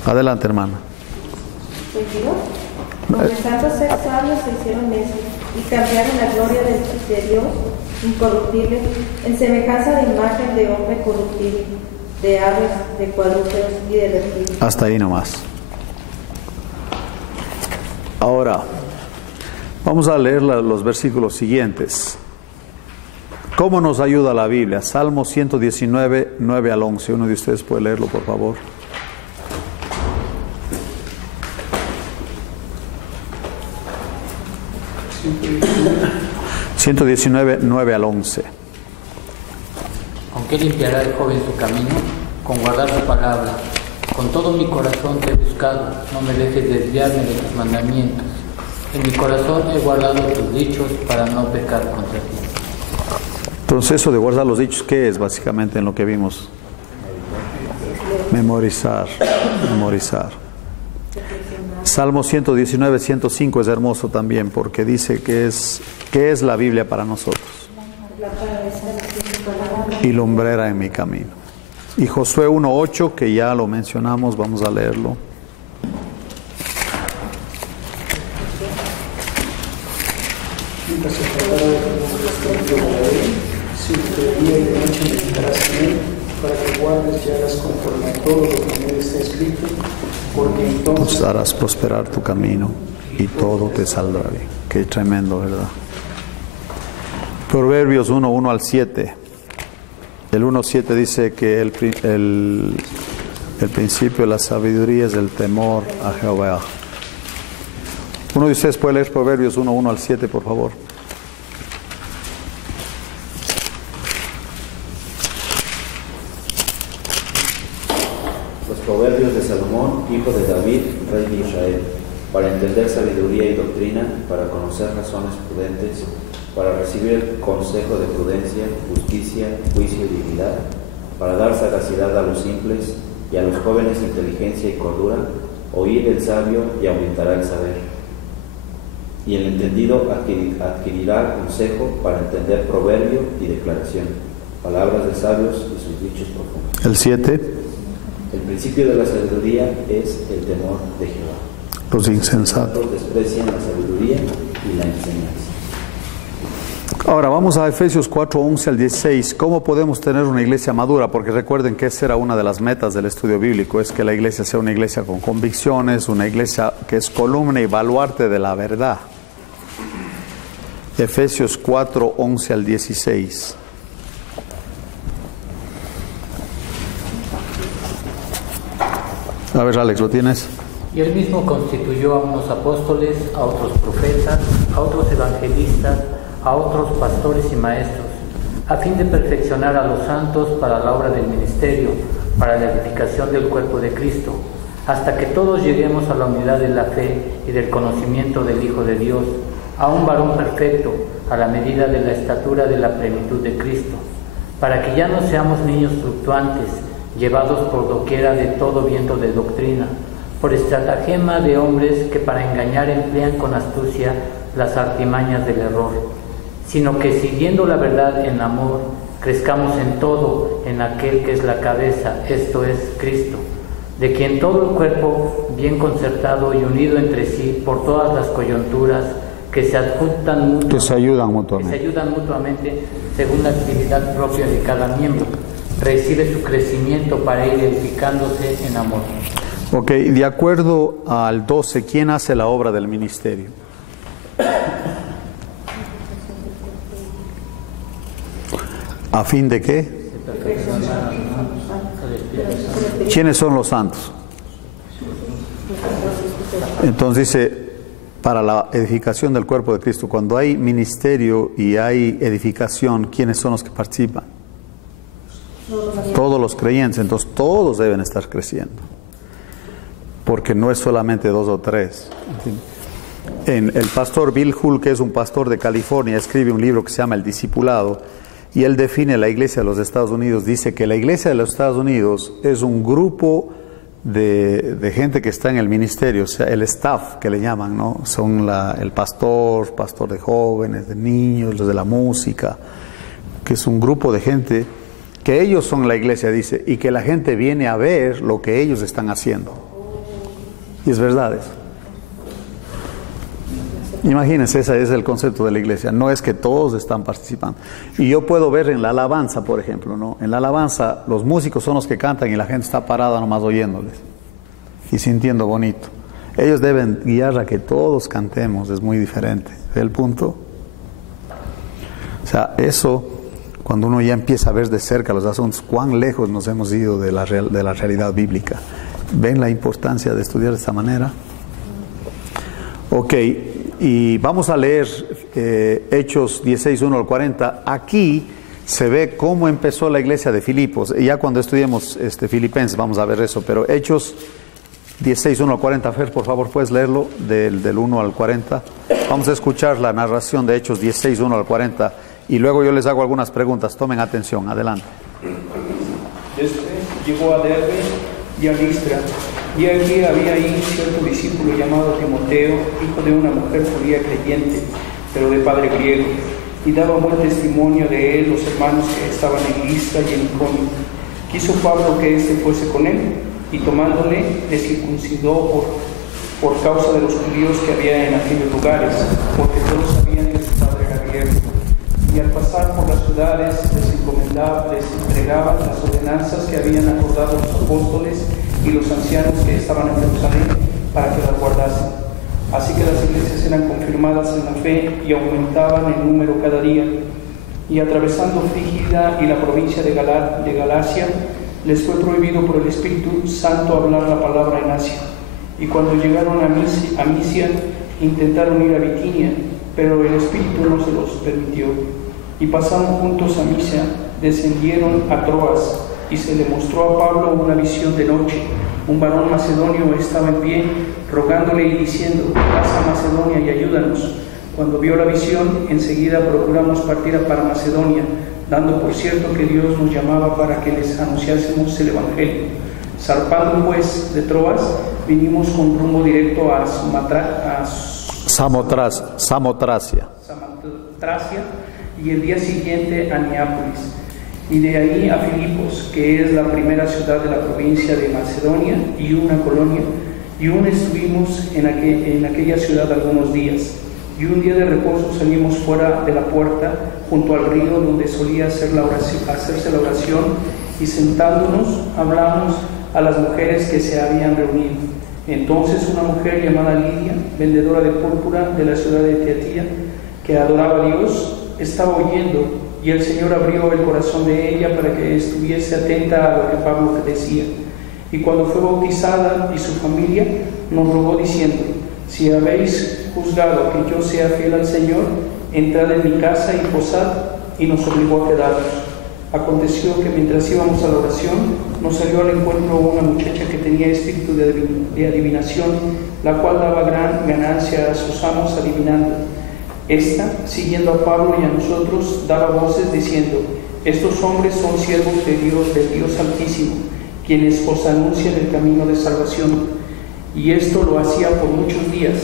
Adelante, hermana. Profesando ser sabios, se hicieron necios y cambiaron la gloria de Dios incorruptible en semejanza de imagen de hombre corruptible, de aves, de cuadrúpedos y de reptiles. Hasta ahí nomás. Ahora, vamos a leer los versículos siguientes. ¿Cómo nos ayuda la Biblia? Salmo 119, 9 al 11. Uno de ustedes puede leerlo, por favor. ...119, 9 al 11. Aunque limpiará el joven su camino, con guardar su palabra. Con todo mi corazón te he buscado, no me dejes desviarme de tus mandamientos. En mi corazón he guardado tus dichos para no pecar contra ti. Entonces, eso de guardar los dichos, ¿qué es básicamente en lo que vimos? Memorizar. Salmo 119, 105 es hermoso también, porque dice que es la Biblia para nosotros. Y lumbrera en mi camino. Y Josué 1:8, que ya lo mencionamos, vamos a leerlo. Para que guardes y hagas conforme a todo lo que en él está escrito, porque entonces harás prosperar tu camino y todo te saldrá bien. Qué tremendo, ¿verdad? Proverbios 1:1 al 7. El 1:7 dice que el principio de la sabiduría es el temor a Jehová. Uno de ustedes puede leer Proverbios 1:1 al 7, por favor. Los proverbios de Salomón, hijo de David, rey de Israel, para entender sabiduría y doctrina, para conocer razones prudentes, para recibir el consejo de prudencia, justicia, juicio y dignidad, para dar sagacidad a los simples y a los jóvenes inteligencia y cordura, oír el sabio y aumentará el saber. Y el entendido adquirirá consejo para entender proverbio y declaración, palabras de sabios y sus dichos profundos. El 7. El principio de la sabiduría es el temor de Jehová. Los insensatos desprecian la sabiduría y la enseñanza. Ahora vamos a Efesios 4:11 al 16. ¿Cómo podemos tener una iglesia madura? Porque recuerden que esa era una de las metas del estudio bíblico, es que la iglesia sea una iglesia con convicciones, una iglesia que es columna y baluarte de la verdad. Efesios 4:11 al 16. A ver, Alex, ¿lo tienes? Y él mismo constituyó a unos apóstoles, a otros profetas, a otros evangelistas, a otros pastores y maestros, a fin de perfeccionar a los santos para la obra del ministerio, para la edificación del cuerpo de Cristo, hasta que todos lleguemos a la unidad de la fe y del conocimiento del Hijo de Dios, a un varón perfecto, a la medida de la estatura de la plenitud de Cristo, para que ya no seamos niños fluctuantes, llevados por doquiera de todo viento de doctrina, por estratagema de hombres que para engañar emplean con astucia las artimañas del error, sino que siguiendo la verdad en amor, crezcamos en todo en aquel que es la cabeza, esto es Cristo, de quien todo el cuerpo, bien concertado y unido entre sí por todas las coyunturas, que se ayudan mutuamente según la actividad propia de cada miembro, recibe su crecimiento para ir edificándose en amor. Ok, de acuerdo al 12, ¿quién hace la obra del ministerio? ¿A fin de qué? ¿Quiénes son los santos? Entonces dice, para la edificación del cuerpo de Cristo, cuando hay ministerio y hay edificación, ¿quiénes son los que participan? Todos los creyentes. Entonces todos deben estar creciendo, porque no es solamente 2 o 3. El pastor Bill Hull, que es un pastor de California, escribe un libro que se llama El Discipulado, y él define la iglesia de los Estados Unidos. Dice que la iglesia de los Estados Unidos es un grupo de gente que está en el ministerio, o sea, el staff que le llaman, ¿no? Son el pastor de jóvenes, de niños, los de la música, que es un grupo de gente que ellos son la iglesia, dice, y que la gente viene a ver lo que ellos están haciendo. Y es verdad eso. Imagínense, ese es el concepto de la iglesia, no es que todos están participando. Y yo puedo ver en la alabanza, por ejemplo, ¿no? En la alabanza los músicos son los que cantan y la gente está parada nomás oyéndoles y sintiendo bonito. Ellos deben guiar a que todos cantemos, es muy diferente. ¿Ve el punto? O sea, eso, cuando uno ya empieza a ver de cerca los asuntos, cuán lejos nos hemos ido de la realidad bíblica. ¿Ven la importancia de estudiar de esta manera? Ok, y vamos a leer Hechos 16, 1 al 40. Aquí se ve cómo empezó la iglesia de Filipos. Ya cuando estudiemos Filipenses vamos a ver eso, pero Hechos 16, 1 al 40, Fer, por favor, puedes leerlo del 1 al 40. Vamos a escuchar la narración de Hechos 16, 1 al 40, y luego yo les hago algunas preguntas. Tomen atención, adelante. Llegó a Derbe y a Listra, y allí había ahí cierto discípulo llamado Timoteo, hijo de una mujer judía creyente, pero de padre griego, y daba buen testimonio de él los hermanos que estaban en Listra y en Iconio. Quiso Pablo que éste fuese con él, y tomándole le circuncidó por causa de los judíos que había en aquellos lugares, porque todos sabían que su padre era griego. Y al pasar por las ciudades les entregaban las ordenanzas que habían acordado los apóstoles y los ancianos que estaban en Jerusalén para que las guardasen. Así que las iglesias eran confirmadas en la fe y aumentaban en número cada día. Y atravesando Frígida y la provincia de Galacia, les fue prohibido por el Espíritu Santo hablar la palabra en Asia. Y cuando llegaron a Misia, intentaron ir a Bitinia, pero el Espíritu no se los permitió. Y pasando juntos a Misia, descendieron a Troas, y se le mostró a Pablo una visión de noche. Un varón macedonio estaba en pie, rogándole y diciendo: pasa a Macedonia y ayúdanos. Cuando vio la visión, enseguida procuramos partir para Macedonia, dando por cierto que Dios nos llamaba para que les anunciásemos el Evangelio. Zarpando pues de Troas, vinimos con rumbo directo a Samotracia, y el día siguiente a Neápolis, y de ahí a Filipos, que es la primera ciudad de la provincia de Macedonia y una colonia, y aún estuvimos en aquella ciudad algunos días. Y un día de reposo salimos fuera de la puerta, junto al río donde solía hacerse la oración, y sentándonos hablamos a las mujeres que se habían reunido. Entonces una mujer llamada Lidia, vendedora de púrpura de la ciudad de Tiatira, que adoraba a Dios, estaba oyendo, y el Señor abrió el corazón de ella para que estuviese atenta a lo que Pablo decía. Y cuando fue bautizada y su familia, nos rogó diciendo: si habéis juzgado que yo sea fiel al Señor, entrad en mi casa y posad, y nos obligó a quedarnos. Aconteció que mientras íbamos a la oración, nos salió al encuentro una muchacha que tenía espíritu de adivinación, la cual daba gran ganancia a sus amos adivinando. Esta, siguiendo a Pablo y a nosotros, daba voces diciendo: estos hombres son siervos de Dios, del Dios Altísimo, quienes os anuncian el camino de salvación. Y esto lo hacía por muchos días.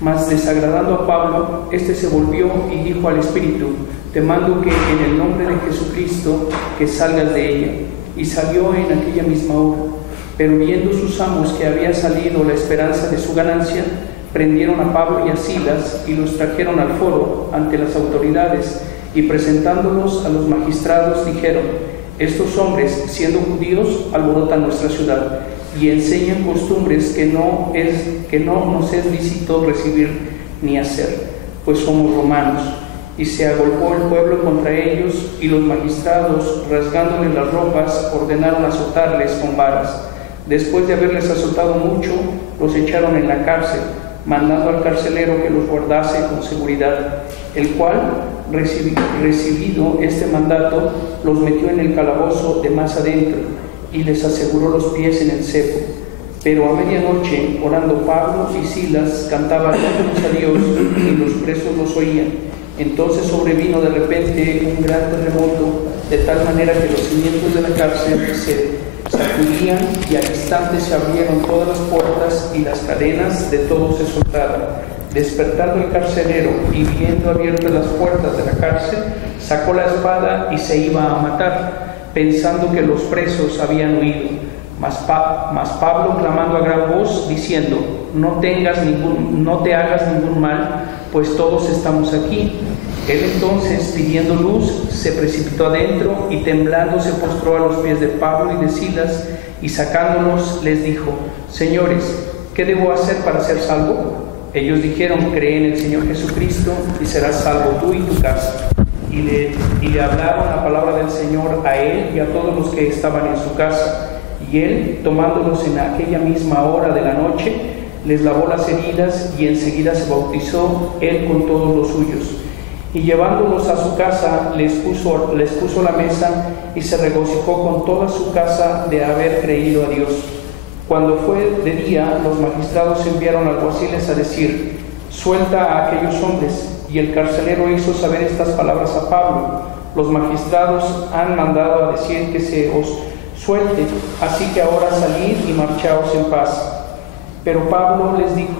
Mas desagradando a Pablo, éste se volvió y dijo al espíritu: te mando que en el nombre de Jesucristo que salgas de ella. Y salió en aquella misma hora. Pero viendo sus amos que había salido la esperanza de su ganancia, prendieron a Pablo y a Silas y los trajeron al foro ante las autoridades, y presentándolos a los magistrados dijeron: estos hombres, siendo judíos, alborotan nuestra ciudad y enseñan costumbres que no nos es lícito recibir ni hacer, pues somos romanos. Y se agolpó el pueblo contra ellos, y los magistrados, rasgándoles las ropas, ordenaron azotarles con varas. Después de haberles azotado mucho, los echaron en la cárcel, mandando al carcelero que los guardase con seguridad, el cual, recibido este mandato, los metió en el calabozo de más adentro, y les aseguró los pies en el cepo. Pero a medianoche, orando Pablo y Silas, cantaban himnos a Dios, y los presos los oían. Entonces sobrevino de repente un gran terremoto, de tal manera que los cimientos de la cárcel se sacudían, y al instante se abrieron todas las puertas y las cadenas de todos se soltaron. Despertando el carcelero y viendo abiertas las puertas de la cárcel, sacó la espada y se iba a matar, pensando que los presos habían huido. Mas Pablo, clamando a gran voz, diciendo: no te hagas ningún mal, pues todos estamos aquí. Él entonces, pidiendo luz, se precipitó adentro y temblando se postró a los pies de Pablo y de Silas, y sacándolos les dijo: señores, ¿qué debo hacer para ser salvo? Ellos dijeron: cree en el Señor Jesucristo y serás salvo tú y tu casa. Y le hablaron la palabra del Señor a él y a todos los que estaban en su casa. Y él, tomándolos en aquella misma hora de la noche, les lavó las heridas, y enseguida se bautizó él con todos los suyos. Y llevándolos a su casa, les puso la mesa, y se regocijó con toda su casa de haber creído a Dios. Cuando fue de día, los magistrados enviaron alguaciles a decir: suelta a aquellos hombres. Y el carcelero hizo saber estas palabras a Pablo: los magistrados han mandado a decir que se os suelte, así que ahora salid y marchaos en paz. Pero Pablo les dijo: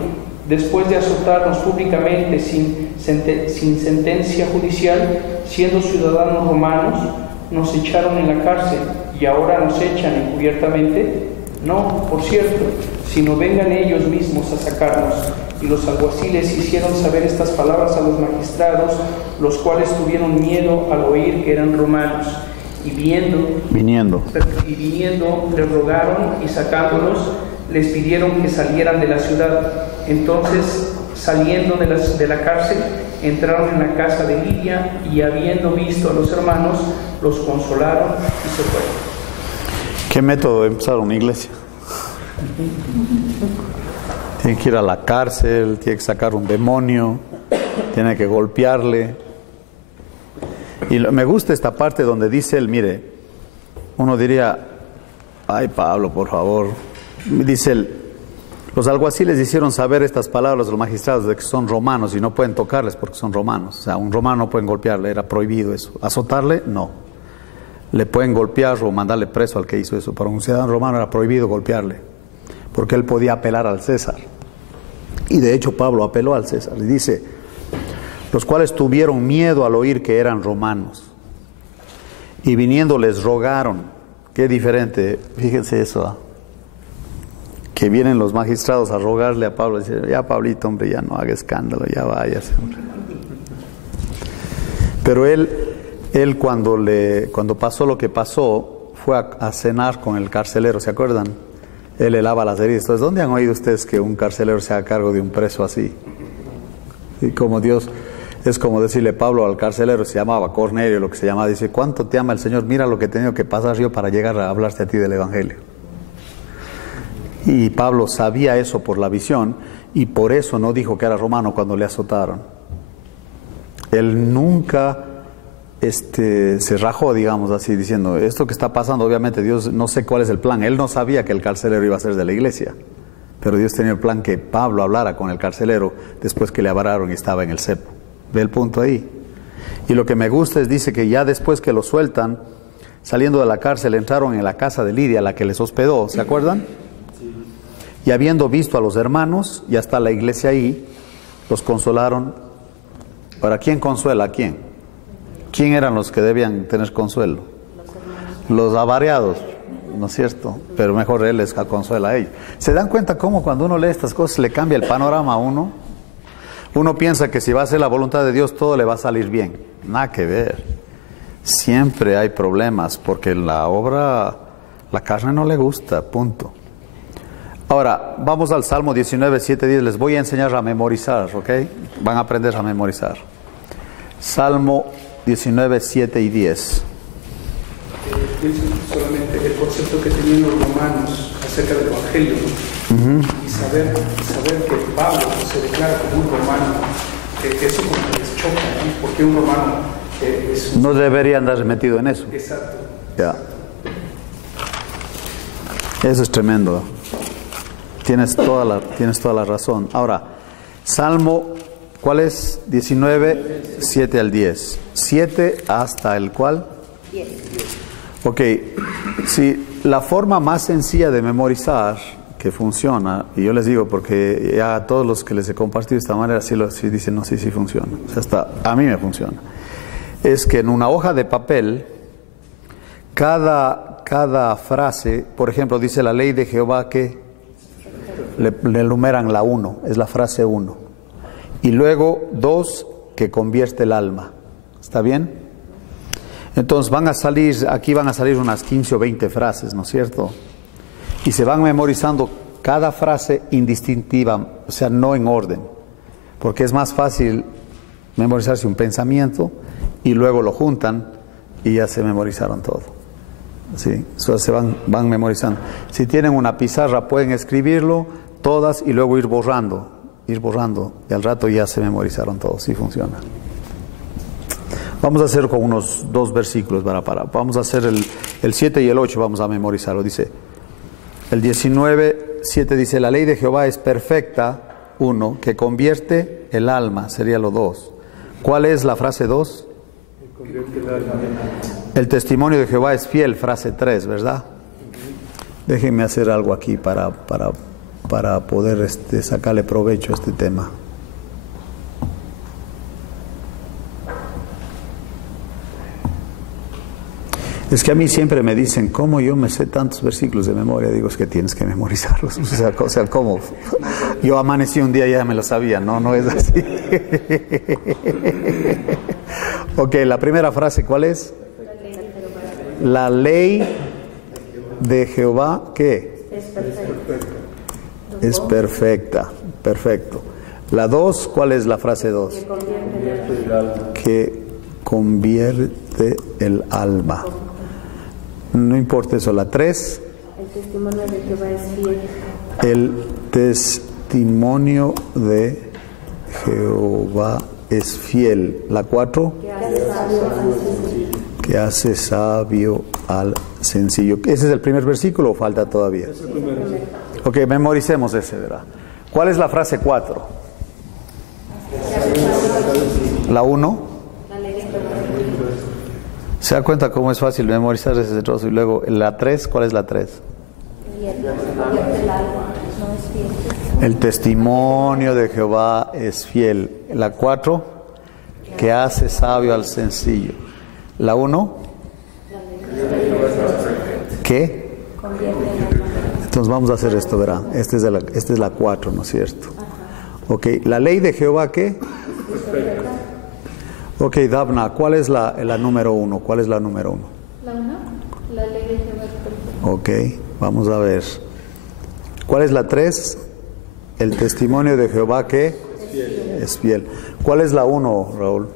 después de azotarnos públicamente sin sentencia judicial, siendo ciudadanos romanos, nos echaron en la cárcel, y ahora nos echan encubiertamente. No, por cierto, sino vengan ellos mismos a sacarnos. Y los alguaciles hicieron saber estas palabras a los magistrados, los cuales tuvieron miedo al oír que eran romanos. Y viniendo, les rogaron, y sacándolos, les pidieron que salieran de la ciudad. Entonces, saliendo de la cárcel, entraron en la casa de Lidia, y habiendo visto a los hermanos, los consolaron y se fueron. ¿Qué método de empezar una iglesia? Tiene que ir a la cárcel, tiene que sacar un demonio, tiene que golpearle. Y me gusta esta parte donde dice él, mire, uno diría: ay, Pablo, por favor. Dice él: los alguaciles hicieron saber estas palabras a los magistrados de que son romanos y no pueden tocarles porque son romanos. O sea, un romano no pueden golpearle, era prohibido eso. Azotarle, no. Le pueden golpear o mandarle preso al que hizo eso. Para un ciudadano romano era prohibido golpearle, porque él podía apelar al César. Y de hecho Pablo apeló al César. Y dice: los cuales tuvieron miedo al oír que eran romanos, y viniendo les rogaron. Qué diferente, fíjense eso, que vienen los magistrados a rogarle a Pablo, y dicen: ya, Pablito, hombre, ya no haga escándalo, ya váyase, hombre. Pero él cuando pasó lo que pasó, fue a cenar con el carcelero, ¿se acuerdan? Él le lava las heridas. Entonces, ¿dónde han oído ustedes que un carcelero se haga cargo de un preso así? Y como Dios, es como decirle Pablo al carcelero, se llamaba Cornelio, lo que se llamaba, dice: ¿cuánto te ama el Señor? Mira lo que he tenido que pasar yo para llegar a hablarte a ti del Evangelio. Y Pablo sabía eso por la visión, y por eso no dijo que era romano cuando le azotaron. Él nunca se rajó, digamos así, diciendo: esto que está pasando, obviamente Dios, no sé cuál es el plan. Él no sabía que el carcelero iba a ser de la iglesia, pero Dios tenía el plan que Pablo hablara con el carcelero después que le avararon y estaba en el cepo. Ve el punto ahí. Y lo que me gusta es, dice que ya después que lo sueltan, saliendo de la cárcel, entraron en la casa de Lidia, la que les hospedó, ¿se acuerdan? Sí. Y habiendo visto a los hermanos, ya está la iglesia ahí, los consolaron. Ahora, ¿quién consuela a quién? ¿Quién eran los que debían tener consuelo? Los avariados, ¿no es cierto? Pero mejor Él les consuela a ellos. ¿Se dan cuenta cómo cuando uno lee estas cosas le cambia el panorama a uno? Uno piensa que si va a hacer la voluntad de Dios todo le va a salir bien. Nada que ver. Siempre hay problemas porque la obra, la carne no le gusta, punto. Ahora, vamos al Salmo 19, 7, 10. Les voy a enseñar a memorizar, ¿ok? Van a aprender a memorizar. Salmo 19, 7 y 10. Solamente el concepto que tenían los romanos acerca del Evangelio, ¿no? Y saber que Pablo se declara como un romano, eso como que les choca, ¿no? Porque un romano es un... No debería andar metido en eso. Exacto. Ya. Eso es tremendo. Tienes toda la razón. Ahora, Salmo, ¿cuál es? 19, 7 al 10. 7 hasta el ¿cuál? 10. Ok, si la forma más sencilla de memorizar que funciona, y yo les digo porque ya a todos los que les he compartido de esta manera, sí dicen, no, sí funciona. O sea, hasta a mí me funciona. Es que en una hoja de papel, cada frase, por ejemplo, dice la ley de Jehová que le numeran la 1, es la frase 1. Y luego 2, que convierte el alma. ¿Está bien? Entonces aquí van a salir unas 15 o 20 frases, ¿no es cierto? Y se van memorizando cada frase indistintiva, o sea, no en orden. Porque es más fácil memorizarse un pensamiento y luego lo juntan y ya se memorizaron todo. ¿Sí? Entonces se van memorizando. Si tienen una pizarra pueden escribirlo todas y luego ir borrando. Y al rato ya se memorizaron todos. Sí funciona. Vamos a hacer con unos 2 versículos para parar. Vamos a hacer el 7 y el 8, vamos a memorizarlo. Dice, el 19, 7 dice, la ley de Jehová es perfecta, 1, que convierte el alma, sería lo 2. ¿Cuál es la frase 2? El testimonio de Jehová es fiel, frase 3, ¿verdad? Déjenme hacer algo aquí para poder sacarle provecho a este tema. Es que a mí siempre me dicen, ¿cómo yo me sé tantos versículos de memoria? Digo, es que tienes que memorizarlos. O sea, ¿cómo? Yo amanecí un día y ya me lo sabía. No es así. Ok, la primera frase, ¿cuál es? La ley de Jehová, ¿qué? Es perfecta. Perfecto. La 2, ¿cuál es la frase 2? Que convierte el alma. No importa eso. La 3. El testimonio de Jehová es fiel. El testimonio de Jehová es fiel. La 4. Que hace sabio al sencillo. ¿Ese es el primer versículo o falta todavía? Es el primero. Ok, memoricemos ese, ¿verdad? ¿Cuál es la frase 4? La 1. ¿Se da cuenta cómo es fácil memorizar ese trozo? Y luego, la 3, ¿cuál es la 3? El testimonio de Jehová es fiel. La 4, que hace sabio al sencillo. La 1, ¿qué? Entonces vamos a hacer esto, verán. Esta es la 4, ¿no es cierto? Ok, la ley de Jehová, ¿qué? Ok, Davna, ¿cuál es la número 1? ¿Cuál es la número 1? La 1, la ley de Jehová es perfecta. Ok, vamos a ver. ¿Cuál es la 3? El testimonio de Jehová, ¿qué? Es fiel. ¿Cuál es la 1, Raúl?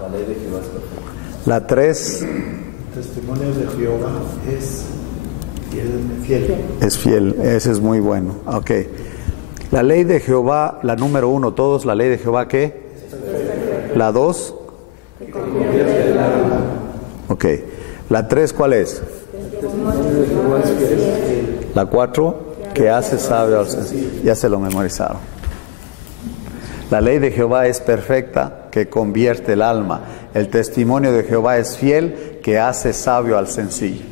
La ley de Jehová es perfecta. La 3. El testimonio de Jehová es fiel. Es fiel, ese es muy bueno. Ok. La ley de Jehová, la número 1, todos, la ley de Jehová, ¿qué? La 2. Ok. La 3, ¿cuál es? La 4, que hace sabio al sencillo. Ya se lo memorizaron. La ley de Jehová es perfecta, que convierte el alma. El testimonio de Jehová es fiel, que hace sabio al sencillo.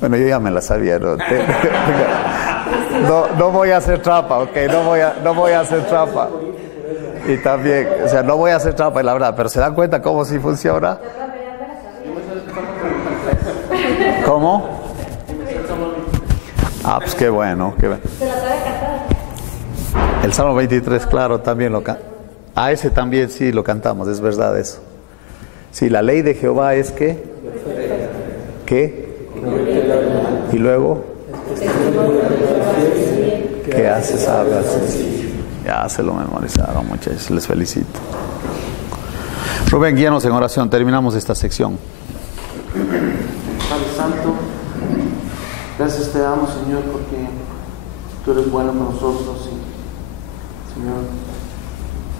Bueno, yo ya me la sabía. No voy a hacer trampa, ok. No voy a hacer trampa. Y también, o sea, no voy a hacer trampa en la verdad, pero ¿se dan cuenta cómo sí funciona? ¿Cómo? Ah, pues qué bueno, qué bueno. El Salmo 23, claro, también lo cantamos. Ah, ese también sí lo cantamos, es verdad eso. Sí, la ley de Jehová es que... ¿Qué? Y luego... ¿Qué hace sabias? Ya se lo memorizaron, muchachos, les felicito. Rubén, guíanos en oración, terminamos esta sección. Padre Santo, gracias te damos, Señor, porque tú eres bueno con nosotros y, Señor,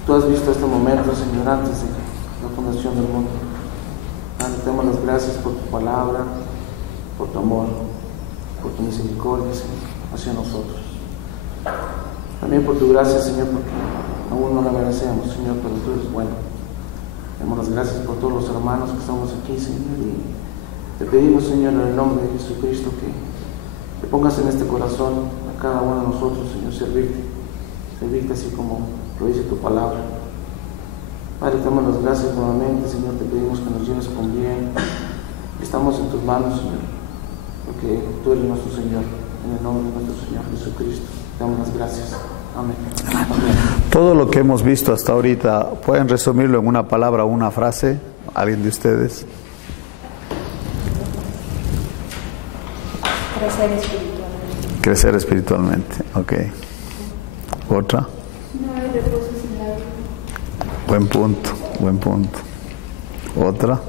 tú has visto este momento, Señor, antes de la fundación del mundo. Padre, te damos las gracias por tu palabra, por tu amor, por tu misericordia, Señor, hacia nosotros. También por tu gracia, Señor, porque aún no la merecemos, Señor, pero tú eres bueno. Te damos las gracias por todos los hermanos que estamos aquí, Señor, y te pedimos, Señor, en el nombre de Jesucristo, que pongas en este corazón a cada uno de nosotros, Señor, servirte así como lo dice tu palabra. Padre, te damos las gracias nuevamente, Señor, te pedimos que nos lleves con bien. Estamos en tus manos, Señor, porque tú eres nuestro Señor, en el nombre de nuestro Señor Jesucristo. Te damos las gracias. Amén. Amén. Todo lo que hemos visto hasta ahorita, ¿pueden resumirlo en una palabra o una frase? ¿Alguien de ustedes? Crecer espiritualmente. Crecer espiritualmente, ok. ¿Otra? No hay reposo sin la vida. Buen punto, buen punto. ¿Otra?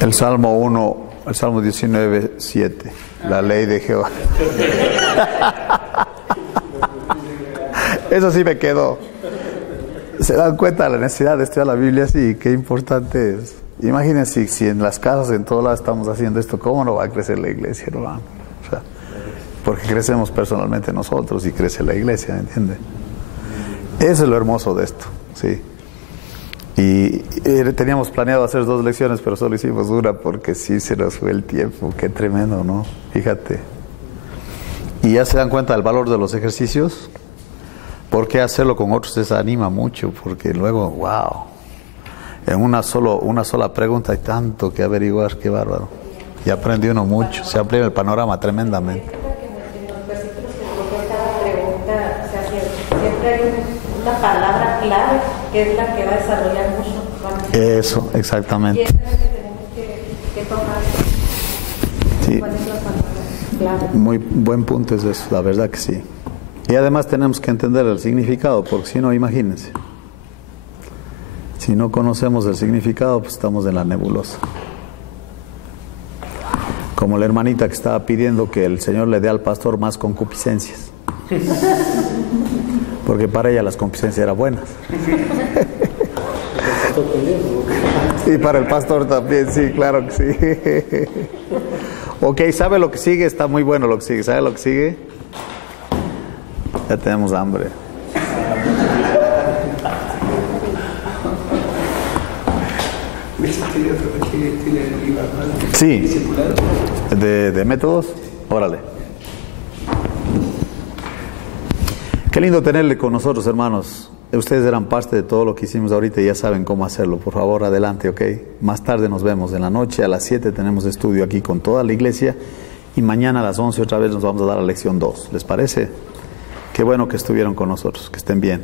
El Salmo 1, el Salmo 19, 7. La ley de Jehová. Eso sí me quedó. ¿Se dan cuenta de la necesidad de estudiar la Biblia? Sí, qué importante es. Imagínense si en las casas, en todos lados estamos haciendo esto, ¿cómo no va a crecer la iglesia, hermano? O sea, porque crecemos personalmente nosotros y crece la iglesia, ¿me entiende? Eso es lo hermoso de esto, sí. Y teníamos planeado hacer 2 lecciones, pero solo hicimos una porque sí se nos fue el tiempo. Qué tremendo, ¿no? Fíjate. Y ya se dan cuenta del valor de los ejercicios. ¿Por qué hacerlo con otros? Les anima mucho, porque luego, wow, en una sola pregunta hay tanto que averiguar, qué bárbaro. Y aprende uno mucho, se amplía el panorama tremendamente. En los versículos que cada pregunta se hace, siempre hay una palabra clave que es la que va a desarrollar mucho. Eso, exactamente. Y esa es la que tenemos que tomar. Sí. ¿Cuál es la palabra clave? Muy buen punto es eso, la verdad que sí. Y además tenemos que entender el significado, porque si no, imagínense. Si no conocemos el significado, pues estamos en la nebulosa. Como la hermanita que estaba pidiendo que el Señor le dé al pastor más concupiscencias. Porque para ella las concupiscencias eran buenas. Y para el pastor también, sí, claro que sí. Ok, ¿sabe lo que sigue? Está muy bueno lo que sigue. ¿Sabe lo que sigue? Ya tenemos hambre. Sí. ¿De métodos? Órale. Qué lindo tenerle con nosotros, hermanos. Ustedes eran parte de todo lo que hicimos ahorita y ya saben cómo hacerlo. Por favor, adelante, ¿ok? Más tarde nos vemos. En la noche a las 7 tenemos estudio aquí con toda la iglesia. Y mañana a las 11 otra vez nos vamos a dar la lección 2. ¿Les parece? Qué bueno que estuvieron con nosotros. Que estén bien.